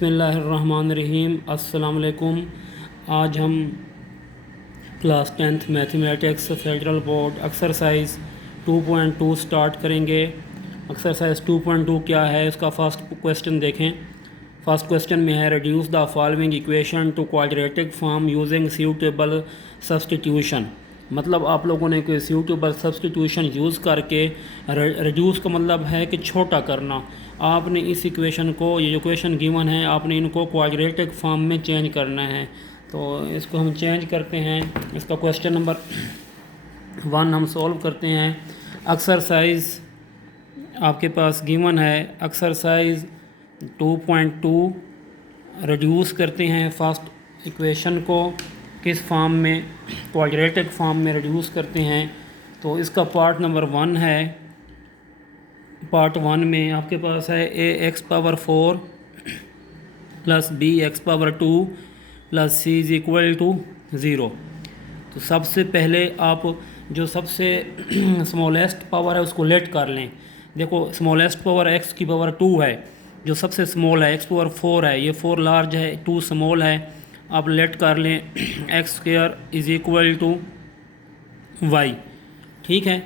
बिस्मिल्लाहिर्रहमानिर्रहीम। अस्सलाम वालेकुम। आज हम class 10th mathematics federal board exercise 2.2 start करेंगे। एक्सरसाइज 2.2 क्या है, उसका फर्स्ट क्वेश्चन देखें। फर्स्ट क्वेश्चन में है reduce the following equation two quadratic form using suitable substitution. मतलब आप लोगों ने कोई सूटेबल सब्स्टिट्यूशन यूज़ करके, रिड्यूस का मतलब है कि छोटा करना। आपने इस इक्वेशन को, ये इक्वेशन गिवन है, आपने इनको क्वाड्रेटिक फॉर्म में चेंज करना है। तो इसको हम चेंज करते हैं। इसका क्वेश्चन नंबर 1 हम सॉल्व करते हैं। एक्सरसाइज आपके पास गिवन है, एक्सरसाइज 2.2 रिड्यूस करते हैं फर्स्ट इक्वेशन को किस फॉर्म में, क्वाड्रेटिक फॉर्म में रिड्यूस करते हैं। तो इसका पार्ट नंबर 1 है। पार्ट 1 में आपके पास है ax⁴ plus bx⁴ plus c is equal to 0। तो सबसे पहले आप जो सबसे स्मॉलेस्ट पावर है उसको लेट कर लें। देखो स्मॉलेस्ट पावर x की पावर 2 है, जो सबसे स्मॉल है x⁴ है, ये 4 लार्ज है, 2 स्मॉल है। आप लेट कर लें x² is equal to y। ठीक है,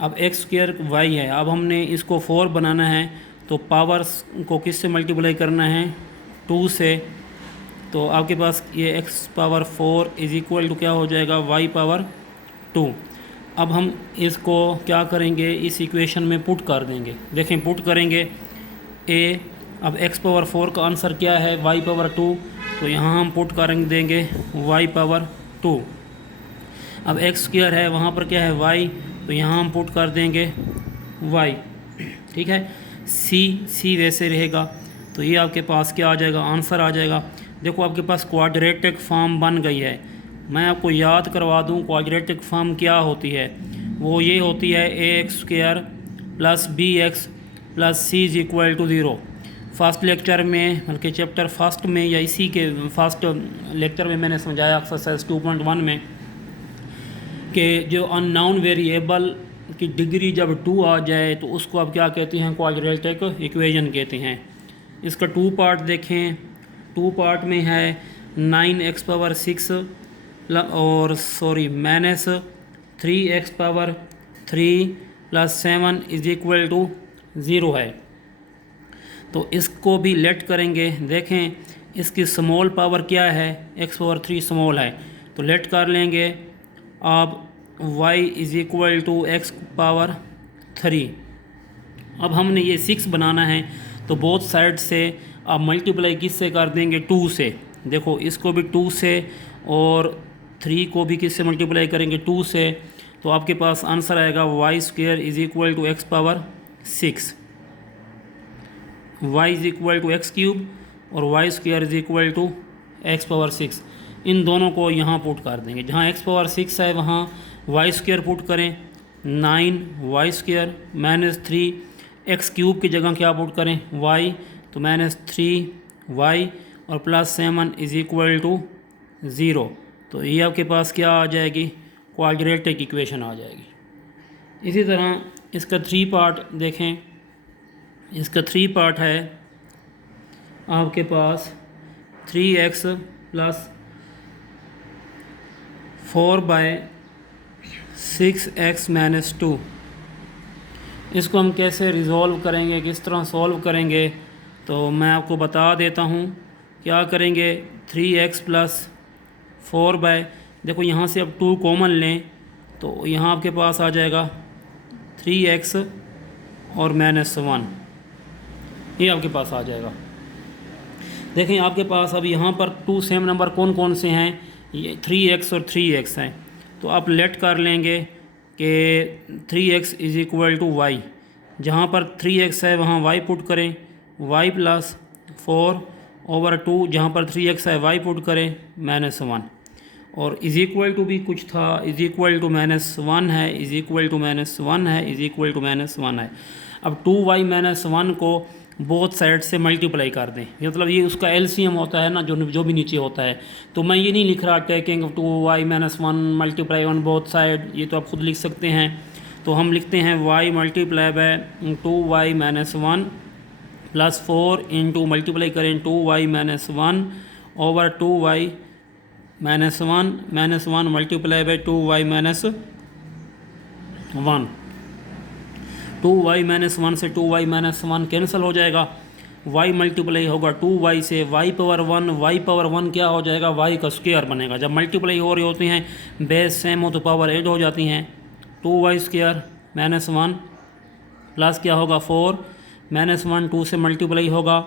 अब x² y है। अब हमने इसको 4 बनाना है, तो पावर्स को किससे मल्टीप्लाई करना है, 2 से। तो आपके पास ये x⁴ इज़ इक्वल टू क्या हो जाएगा, y⁴ 2। अब हम इसको क्या करेंगे, इस इक्वेशन में पुट कर देंगे। देखें पुट करेंगे अब x⁴ का आंसर क्या है, y⁴ 2। तो यहाँ हम पुट कर देंगे y⁴ 2। अब x² है, वहाँ पर क्या है y, तो यहाँ हम पुट कर देंगे y। ठीक है, c वैसे रहेगा। तो ये आपके पास क्या आ जाएगा, आंसर आ जाएगा। देखो आपके पास क्वाड्रेटिक फॉर्म बन गई है। मैं आपको याद करवा दूँ क्वाड्रेटिक फॉर्म क्या होती है। वो ये होती है ax² plus bx plus c is equal to 0। First lecture में, बल्कि चैप्टर फर्स्ट में या इसी के फर्स्ट लेक्चर में मैंने समझाया एक्सरसाइज 2.1 में कि जो अननोन वेरिएबल की डिग्री जब 2 आ जाए तो उसको आप क्या कहते हैं, क्वाड्रेटिक इक्वेशन कहते हैं। इसका 2 पार्ट देखें। 2 पार्ट में है 9x⁻6 और minus 3x⁻3 plus 7 is equal to 0 है। तो इसको भी लेट करेंगे। देखें इसकी स्मॉल पावर क्या है, x⁻3 स्मॉल है, तो लेट कर लेंगे आप y is equal to x⁻3। अब हमने ये 6 बनाना है, तो बोथ साइड से आप मल्टीप्लाई किससे कर देंगे, 2 से। देखो इसको भी 2 से और 3 को भी किससे मल्टीप्लाई करेंगे, 2 से। तो आपके पास आंसर आएगा y² is equal to x⁻6, y is equal to x³ और y² is equal to x⁻6। इन दोनों को यहाँ पुट कर देंगे। जहाँ x⁻6 है वहाँ y² पुट करें, 9y² माइनस 3 की जगह क्या पुट करें, y, तो माइनस 3y और प्लस 7 इज़ इक्वल टू 0। तो ये आपके पास क्या आ जाएगी, क्वाड्रेटिक इक्वेशन आ जाएगी। इसी तरह इसका 3 पार्ट देखें। इसका 3 पार्ट है आपके पास 3x प्लस 4/6x माइनस 2। इसको हम कैसे रिज़ॉल्व करेंगे, किस तरह सॉल्व करेंगे, तो मैं आपको बता देता हूँ। क्या करेंगे, 3x प्लस 4 देखो यहाँ से अब 2 कॉमन लें, तो यहाँ आपके पास आ जाएगा 3x और -1, ये आपके पास आ जाएगा। देखें आपके पास अब यहाँ पर 2 सेम नंबर कौन कौन से हैं, ये 3x और 3x हैं। तो आप लेट कर लेंगे कि 3x is equal to y। जहाँ पर 3x है वहाँ y पुट करें, y प्लस 4/2। जहाँ पर 3x है y पुट करें, -1। और इज़ इक्वल टू भी कुछ था, इज़ इक्वल टू -1 है, इज़ इक्वल टू -1 है, इज़ इक्वल टू -1 है। अब 2y - 1 को बोथ साइड से मल्टीप्लाई कर दें, मतलब ये उसका एलसीएम होता है ना, जो भी नीचे होता है। तो मैं ये नहीं लिख रहा taking 2y - 1 multiply on both side, ये तो आप खुद लिख सकते हैं। तो हम लिखते हैं y multiply bye 2y - 1 plus 4 into multiply करें 2y minus 1 over 2y minus one multiply by 2y minus 1। 2y minus 1 से 2y माइनस 1 कैंसिल हो जाएगा, y मल्टीप्लाई होगा 2y से, y पावर 1 क्या हो जाएगा, y का स्क्वायर बनेगा। जब मल्टीप्लाई हो रही होती हैं बेस सेम हो तो पावर ऐड हो जाती हैं। 2y स्क्वायर माइनस 1 प्लस क्या होगा 4 माइनस 1 2 से मल्टीप्लाई होगा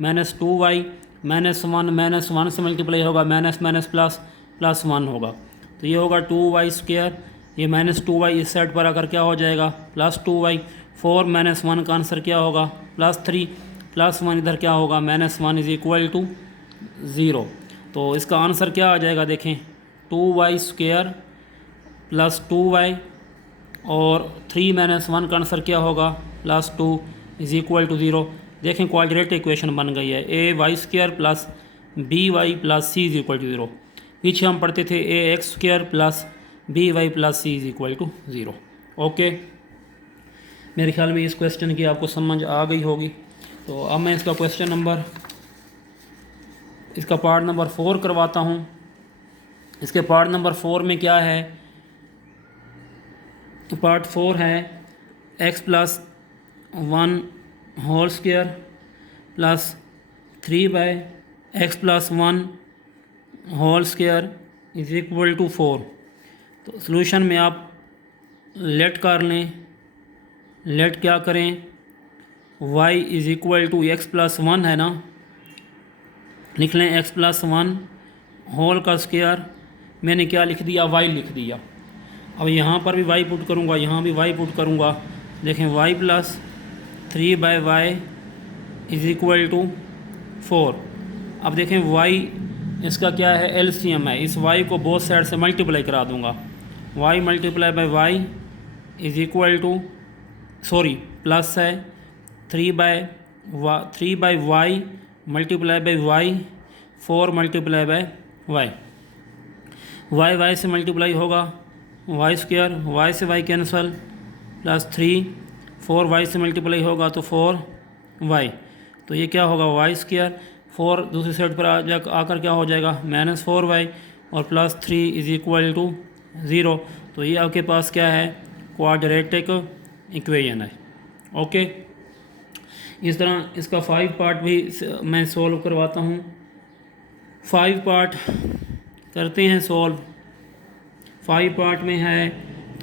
माइनस 2y माइनस 1 से मल्टीप्लाई होगा माइनस माइनस प्लस 1 होगा। तो ये होगा 2y स्क्वायर, ये माइनस 2y इस साइड पर आकर क्या हो जाएगा प्लस 2y। 4 माइनस 1 का आंसर क्या होगा प्लस 3 प्लस 1 इधर क्या होगा माइनस 1 इज इक्वल टू 0। तो इसका आंसर क्या आ जाएगा देखें 2y स्क्वायर प्लस 2y और 3 माइनस 1 का आंसर क्या होगा प्लस 2 इज इक्वल टू 0। देखें क्वाड्रेटिक इक्वेशन बन गई है A Y square plus B Y plus C is equal to 0। पीछे हम पढ़ते थे A X square plus B Y plus C is equal to 0। Okay, मेरे ख्याल में इस क्वेश्चन की आपको समझ आ गई होगी। तो अब मैं इसका पार्ट नंबर 4 करवाता हूँ। इसके पार्ट नंबर 4 में क्या है, पार्ट 4 है x plus 1 whole square plus 3 by x plus 1 whole square is equal to 4। तो सॉल्यूशन में आप लेट कर लें, लेट क्या करें y is equal to x plus 1 है ना, लिख लें x प्लस 1 होल का स्क्वायर, मैंने क्या लिख दिया y लिख दिया। अब यहाँ पर भी y पुट करूँगा, यहाँ भी y पुट करूँगा। देखें y plus 3 by y is equal to 4। अब देखें y इसका क्या है एलसीएम है, इस y को बोथ साइड से मल्टीप्लाई करा दूंगा। y multiply by y is equal to plus है 3 by y multiply by y 4 multiply by y से मल्टीप्लाई होगा वाई स्क्वायर, वाई से वाई कैंसल प्लस 3 4y से मल्टीप्लाई होगा तो 4y। तो ये क्या होगा y स्क्वायर, 4 दूसरी साइड पर आकर क्या हो जाएगा माइनस 4y और प्लस 3 इज इक्वल टू 0। तो ये आपके पास क्या है क्वाड्रेटिक इक्वेशन है। ओके, इस तरह इसका 5 पार्ट भी मैं सॉल्व करवाता हूँ। 5 पार्ट करते हैं सॉल्व। 5 पार्ट में है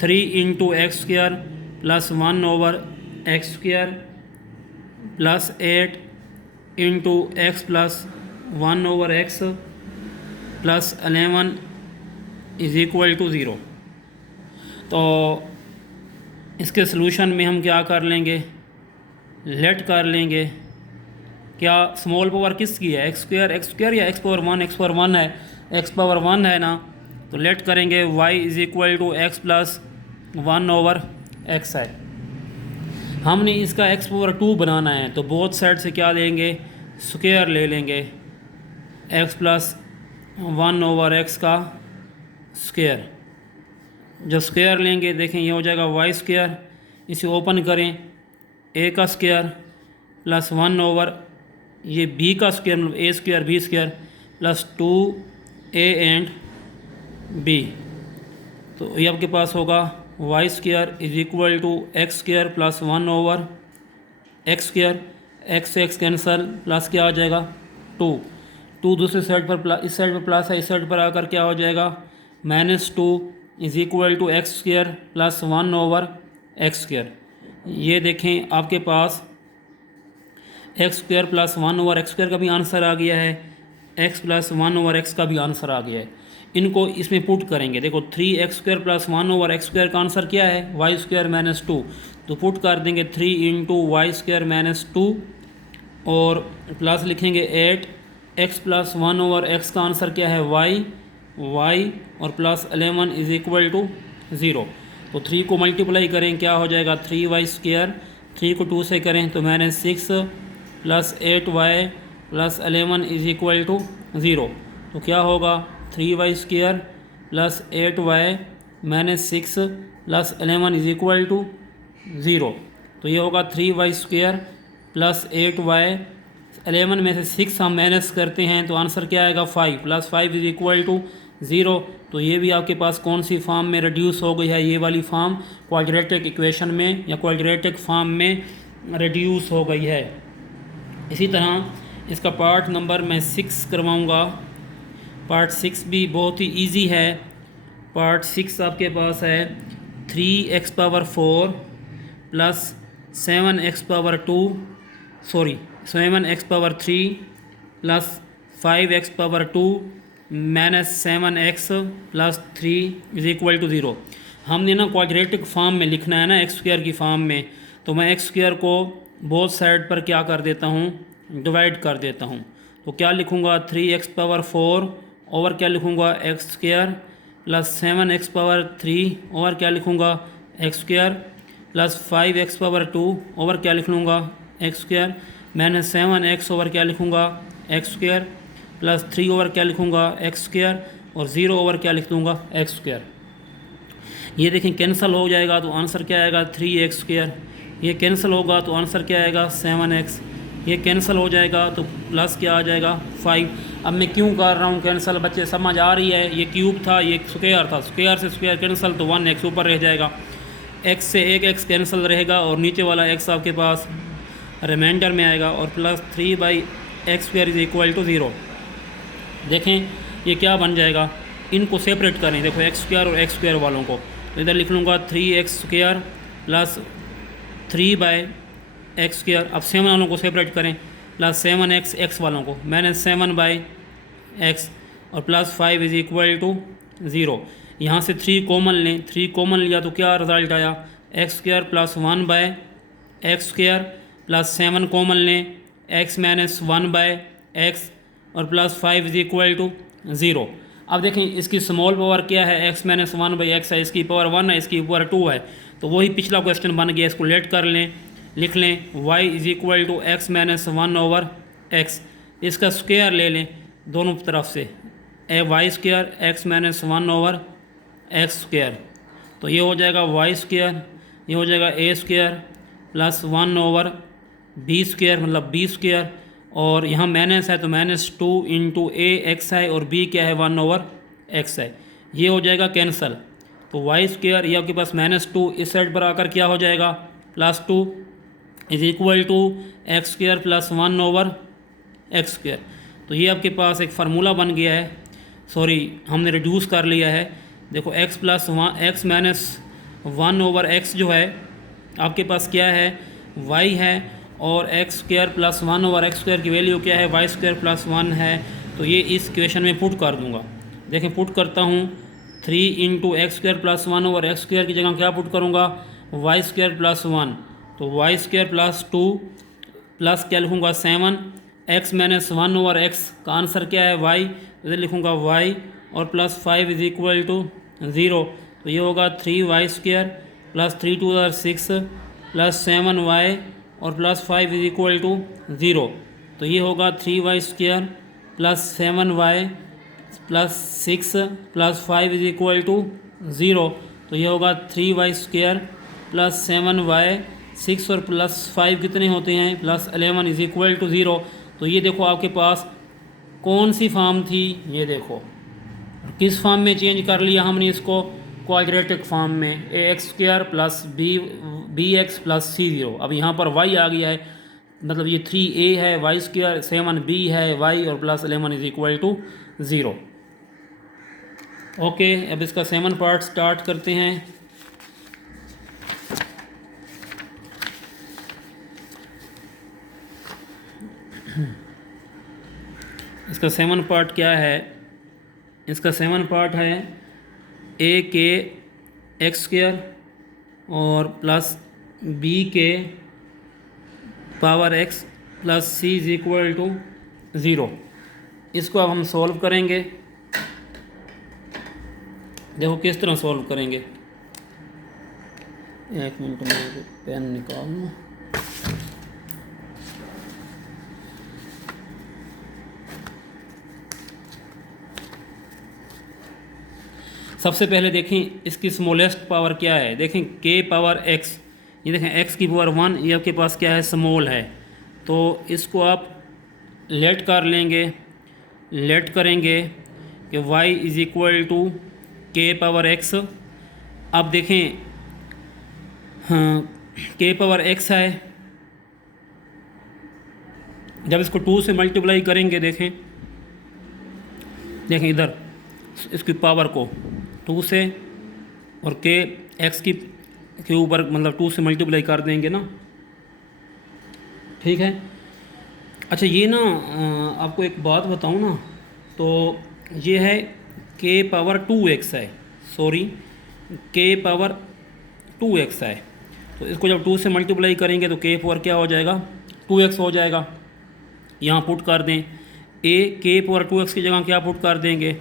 3 into x square plus 1 over x square plus 8 into x plus 1 over x plus 11 is equal to 0। तो इसके सलूशन में हम क्या कर लेंगे, लेट कर लेंगे। क्या स्मॉल पावर किसकी है एक्स स्क्वायर या एक्स पावर 1 है, एक्स पावर 1 है ना, तो लेट करेंगे y is equal to x plus 1 over x है। हमने इसका x पावर 2 बनाना है तो बोथ साइड से क्या लेंगे स्क्वायर ले लेंगे, x प्लस 1 ओवर एक्स का स्क्वायर। जब स्क्वायर लेंगे देखें ये हो जाएगा y स्क्वायर, इसे ओपन करें a का स्क्वायर प्लस 1 ओवर ये b का स्क्वायर मतलब a square b square plus 2a and b। तो ये आपके पास होगा y square is equal to x square plus 1 over x square, x से एक्स कैंसल प्लस क्या आ जाएगा 2 दूसरी साइड पर इस साइड पर प्लस है, इस साइड पर आकर क्या हो जाएगा -2 is equal to x square plus 1 over x square. ये देखें आपके पास x square plus 1 over x square का भी आंसर आ गया है, एक्स प्लस 1 ओवर एक्स का भी आंसर आ गया है। इनको इसमें पुट करेंगे, देखो 3x square plus 1 over x square का आंसर क्या है वाई स्क्वायर माइनस 2, तो पुट कर देंगे 3 इंटू वाई स्क्वायर माइनस 2 और प्लस लिखेंगे 8 x प्लस 1 ओवर एक्स का आंसर क्या है y और प्लस 11 इज इक्वल टू 0। तो 3 को मल्टीप्लाई करें क्या हो जाएगा 3y स्क्वायर, 3 को 2 से करें तो -6 plus 8y plus 11 is equal to 0। तो क्या होगा 3y square plus 8y -6 plus 11 is equal to 0। तो ये होगा 3y स्क्वायर प्लस 8y, 11 में से 6 हम माइनस करते हैं तो आंसर क्या आएगा 5, प्लस 5 इज इक्वल टू 0। तो ये भी आपके पास कौन सी फॉर्म में रिड्यूस हो गई है, ये वाली फॉर्म क्वाड्रेटिक इक्वेशन में या क्वाड्रेटिक फॉर्म में रिड्यूस हो गई है। इसी तरह इसका पार्ट नंबर मैं 6 करवाऊँगा। पार्ट 6 भी बहुत ही ईजी है। पार्ट 6 आपके पास है 3x power 4 plus 7x power 3 plus 5x power 2 minus 7x plus 3 is equal to 0। हमने ना क्वाड्रेटिक फॉर्म में लिखना है ना एक्स स्क्वायर की फॉर्म में, तो मैं एक्स स्क्वायर को बोथ साइड पर क्या कर देता हूँ, डिवाइड कर देता हूँ। तो क्या लिखूँगा 3x पावर 4 ओवर क्या लिखूँगा x square plus 7x power 3 over क्या लिखूँगा x square plus 5x power 2 over क्या लिख लूँगा x square minus 7x over क्या लिखूँगा एक्स स्क्वायर प्लस 3 ओवर क्या लिखूँगा एक्स स्क्वायर और 0 ओवर क्या लिख दूँगा एक्स स्क्वायर। ये देखें कैंसिल हो जाएगा तो आंसर क्या आएगा 3x स्क्वायर। ये कैंसिल होगा तो आंसर क्या आएगा 7x। ये कैंसिल हो जाएगा तो प्लस क्या आ जाएगा 5। अब मैं क्यों कर रहा हूँ कैंसिल, बच्चे समझ आ रही है। ये क्यूब था, ये स्क्वायर था, स्क्वायर से स्क्वायर कैंसिल तो 1x ऊपर रह जाएगा, x से एक x कैंसिल रहेगा और नीचे वाला x आपके पास रिमाइंडर में आएगा और plus 3/x square is equal to 0। देखें ये क्या बन जाएगा, इनको सेपरेट करें। देखो एक्स स्क्वायर और एक्स स्क्वायर वालों को इधर लिख लूँगा 3x square plus 3/x square. अब 7 वालों को सेपरेट करें, प्लस 7x एक्स वालों को माइनस 7/x और प्लस 5 इज इक्वल टू 0। यहाँ से 3 कॉमन लें, 3 कॉमन लिया तो क्या रिज़ल्ट आया x square plus 1/x square plus 7 common लें x माइनस 1/x और प्लस 5 इज इक्वल टू 0। अब देखें इसकी स्मॉल पावर क्या है, x माइनस 1/x है, इसकी पावर 1 है, इसकी पावर 2 है। तो वही पिछला क्वेश्चन बन गया, इसको लेट कर लें, लिख लें y is equal to x minus 1/x। इसका स्क्वायर ले लें दोनों तरफ से, y square x minus 1/x square. तो ये हो जाएगा y स्क्वायर, ये हो जाएगा a square plus 1/b square मतलब b स्क्वायर और यहाँ माइनस है तो माइनस 2 इंटू a x है और b क्या है 1/x है। ये हो जाएगा कैंसल। तो y स्क्वायर ये आपके पास माइनस 2 इस साइड पर आकर क्या हो जाएगा plus 2 is equal to x square plus 1/x square. तो ये आपके पास एक फार्मूला बन गया है, सॉरी हमने रिड्यूस कर लिया है। देखो x plus 1 x minus 1/x जो है आपके पास क्या है y है और x square plus 1/x square की वैल्यू क्या है y स्क्वायर प्लस 1 है। तो ये इस इक्वेशन में पुट कर दूंगा। देखें पुट करता हूँ 3 into x square plus 1/x square की जगह क्या पुट करूँगा y स्क्वायर प्लस 1। तो y स्क्वायर प्लस 2 प्लस क्या लिखूँगा 7 x माइनस 1/x का आंसर क्या है y, इधर लिखूँगा y और प्लस 5 इज इक्वल टू 0। तो ये होगा 3y square plus 3 2 6 plus 7y और प्लस 5 इज इक्वल टू 0। तो ये होगा 3y square plus 7y plus 6 plus 5 is equal to 0। तो ये होगा 3y स्क्वायर प्लस 7y 6 और प्लस 5 कितने होते हैं प्लस 11 इज इक्वल टू 0। तो ये देखो आपके पास कौन सी फॉर्म थी, ये देखो किस फॉर्म में चेंज कर लिया हमने इसको क्वाड्रेटिक फॉर्म में ax square plus bx plus c0। अब यहाँ पर y आ गया है, मतलब ये 3a है, y स्क्वायर 7b है y और plus 11 is equal to 0। Okay अब इसका 7 पार्ट स्टार्ट करते हैं। इसका 7 पार्ट क्या है, इसका 7 पार्ट है a के एक्स स्क्वायर और प्लस b के power x plus c is equal to 0। इसको अब हम सॉल्व करेंगे। देखो किस तरह सॉल्व करेंगे, एक मिनट में पेन निकाल लूँ। सबसे पहले देखें इसकी स्मॉलेस्ट पावर क्या है, देखें k पावर x, ये देखें x की पावर 1, ये आपके पास क्या है स्मॉल है। तो इसको आप लेट कर लेंगे, लेट करेंगे कि y इज़ इक्वल टू के पावर x। अब देखें, हाँ, के पावर x है, जब इसको 2 से मल्टीप्लाई करेंगे, देखें देखें इधर इसकी पावर को 2 से और के x के ऊपर मतलब 2 से मल्टीप्लाई कर देंगे ना, ठीक है। अच्छा ये ना आपको एक बात बताऊँ ना, तो ये है के पावर 2x है, सॉरी के पावर 2x है। तो इसको जब 2 से मल्टीप्लाई करेंगे तो के पावर क्या हो जाएगा, 2x हो जाएगा। यहाँ पुट कर दें के पावर 2x की जगह क्या पुट कर देंगे,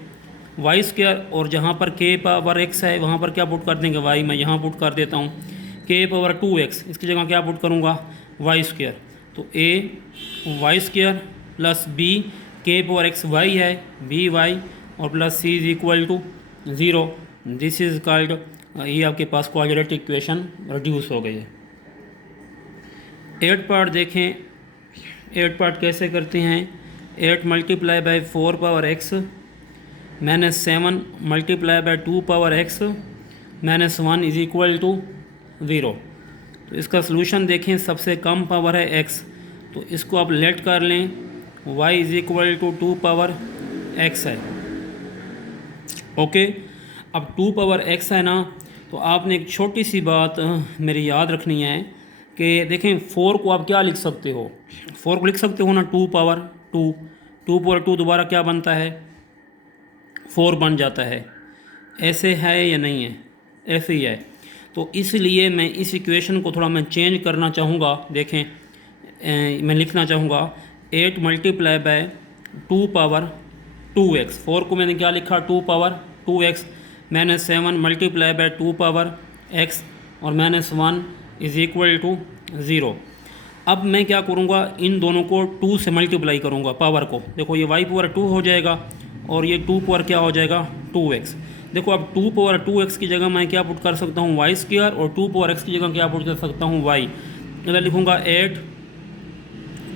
वाई स्क्वायर, और जहाँ पर के पावर x है वहाँ पर क्या पुट कर देंगे, y। मैं यहाँ पुट कर देता हूँ के पावर 2x, इसकी जगह क्या पुट करूँगा, वाई स्क्वायर। तो a y square plus b के पावर x y है, b y, और plus c is equal to 0। This is called, ये आपके पास क्वाड्रेटिक इक्वेशन रिड्यूस हो गई है। 8 पार्ट देखें, 8 पार्ट कैसे करते हैं। 8 multiply by 4 power x minus 7 multiply by 2 power x minus 1 is equal to 0। तो इसका सलूशन देखें, सबसे कम पावर है x, तो इसको आप लेट कर लें, y is equal to 2 power x है। ओके, अब 2 पावर x है ना, तो आपने एक छोटी सी बात मेरी याद रखनी है कि देखें 4 को आप क्या लिख सकते हो, 4 को लिख सकते हो ना 2 पावर 2, 2 पावर 2 दोबारा क्या बनता है, 4 बन जाता है। ऐसे है या नहीं है, ऐसे ही है। तो इसलिए मैं इस इक्वेशन को थोड़ा मैं चेंज करना चाहूँगा। देखें मैं लिखना चाहूँगा 8 मल्टीप्लाई बाय 2 पावर 2x, 4 को मैंने क्या लिखा 2 power 2x, minus 7 multiply by 2 power x और माइनस 1 इज इक्वल टू 0। अब मैं क्या करूँगा, इन दोनों को 2 से मल्टीप्लाई करूँगा पावर को। देखो ये y पावर 2 हो जाएगा और ये 2 पावर क्या हो जाएगा 2x। देखो अब 2 पावर 2x की जगह मैं क्या पुट कर सकता हूँ वाई स्क्वायर, और 2 पावर x की जगह क्या पुट कर सकता हूँ y। इधर लिखूँगा 8,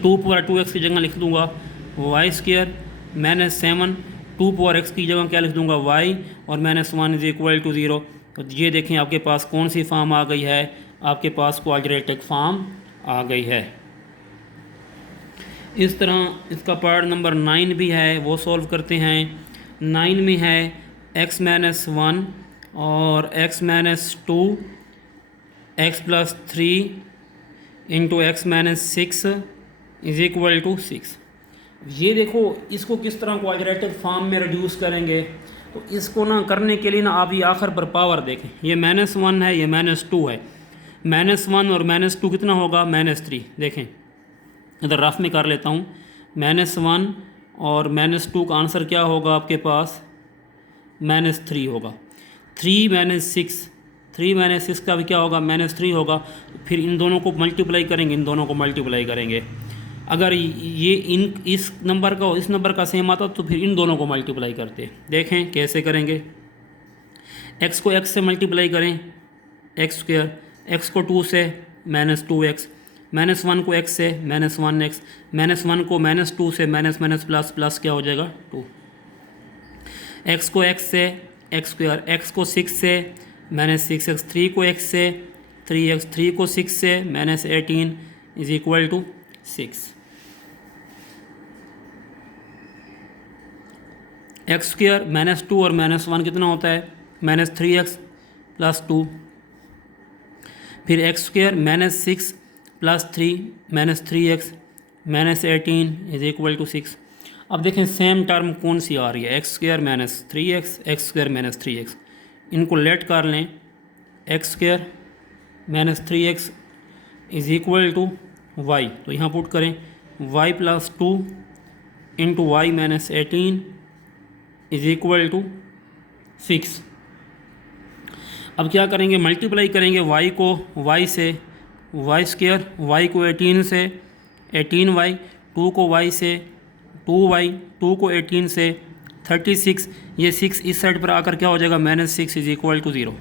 2 पावर 2x की जगह लिख दूँगा y square, minus 7 2 power x की जगह क्या लिख दूँगा y, और माइनस 1 इज इक्वल टू 0। तो ये देखें आपके पास कौन सी फॉर्म आ गई है, आपके पास क्वाड्रेटिक फॉर्म आ गई है। इस तरह इसका पार्ट नंबर 9 भी है, वो सॉल्व करते हैं। 9 में है x माइनस 1 और x minus 2 x plus 3 into x minus 6 is equal to 6। ये देखो इसको किस तरह क्वाड्रेटिक फॉर्म में रिड्यूस करेंगे। तो इसको ना करने के लिए ना आप ये आखिर पर पावर देखें, ये माइनस 1 है, ये माइनस 2 है। माइनस 1 और माइनस 2 कितना होगा, माइनस 3। देखें इधर रफ में कर लेता हूँ, माइनस 1 और माइनस 2 का आंसर क्या होगा आपके पास, माइनस 3 होगा। 3 माइनस 6, 3 माइनस 6 का भी क्या होगा, माइनस 3 होगा। फिर इन दोनों को मल्टीप्लाई करेंगे, इन दोनों को मल्टीप्लाई करेंगे। अगर ये इस नंबर का इस नंबर का सेम आता तो फिर इन दोनों को मल्टीप्लाई करते। देखें कैसे करेंगे, x को x से मल्टीप्लाई करें, एक्स स्क्वायर, x को 2 से माइनस 2x, माइनस 1 को x से माइनस 1x, माइनस 1 को माइनस 2 से माइनस माइनस प्लस प्लस क्या हो जाएगा 2, x को x से एक्स स्क्वायर, x को 6 से माइनस 6x, 3 को x से 3x, 3 को 6 से minus 18 is equal to 6। X square minus 2 और माइनस 1 कितना होता है, माइनस 3x प्लस 2। फिर x square minus 6 plus 3 minus 3x minus 18 is equal to 6। अब देखें सेम टर्म कौन सी आ रही है, x square minus 3x, x square minus 3x। इनको लेट कर लें, x square minus 3x is equal to y। तो यहाँ पुट करें y plus 2 into y minus 18 is equal to 6। अब क्या करेंगे, मल्टीप्लाई करेंगे y को y से, वाई स्क्वायर, y को 18 से 18y, 2 को y से 2y, 2 को 18 से 36। ये 6 इस साइड पर आकर क्या हो जाएगा, माइनस 6 इज इक्वल टू 0।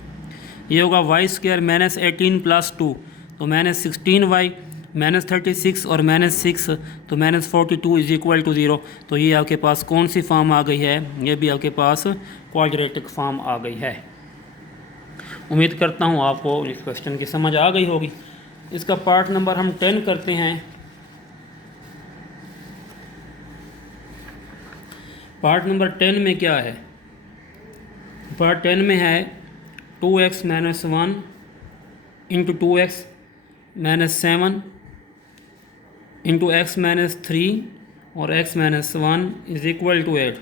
ये होगा वाई स्क्वायर माइनस 18 प्लस 2, तो माइनस 16y -36 और -6, तो -42 इज इक्वल टू 0। तो ये आपके पास कौन सी फॉर्म आ गई है? ये भी आपके पास क्वाड्रेटिक फॉर्म आ गई है। उम्मीद करता हूँ आपको इस क्वेश्चन की समझ आ गई होगी। इसका पार्ट नंबर हम 10 करते हैं। पार्ट नंबर 10 में क्या है? पार्ट 10 में है 2x - 1 into 2x - 7 into x - 3 और x - 1 इज इक्वल टू 8।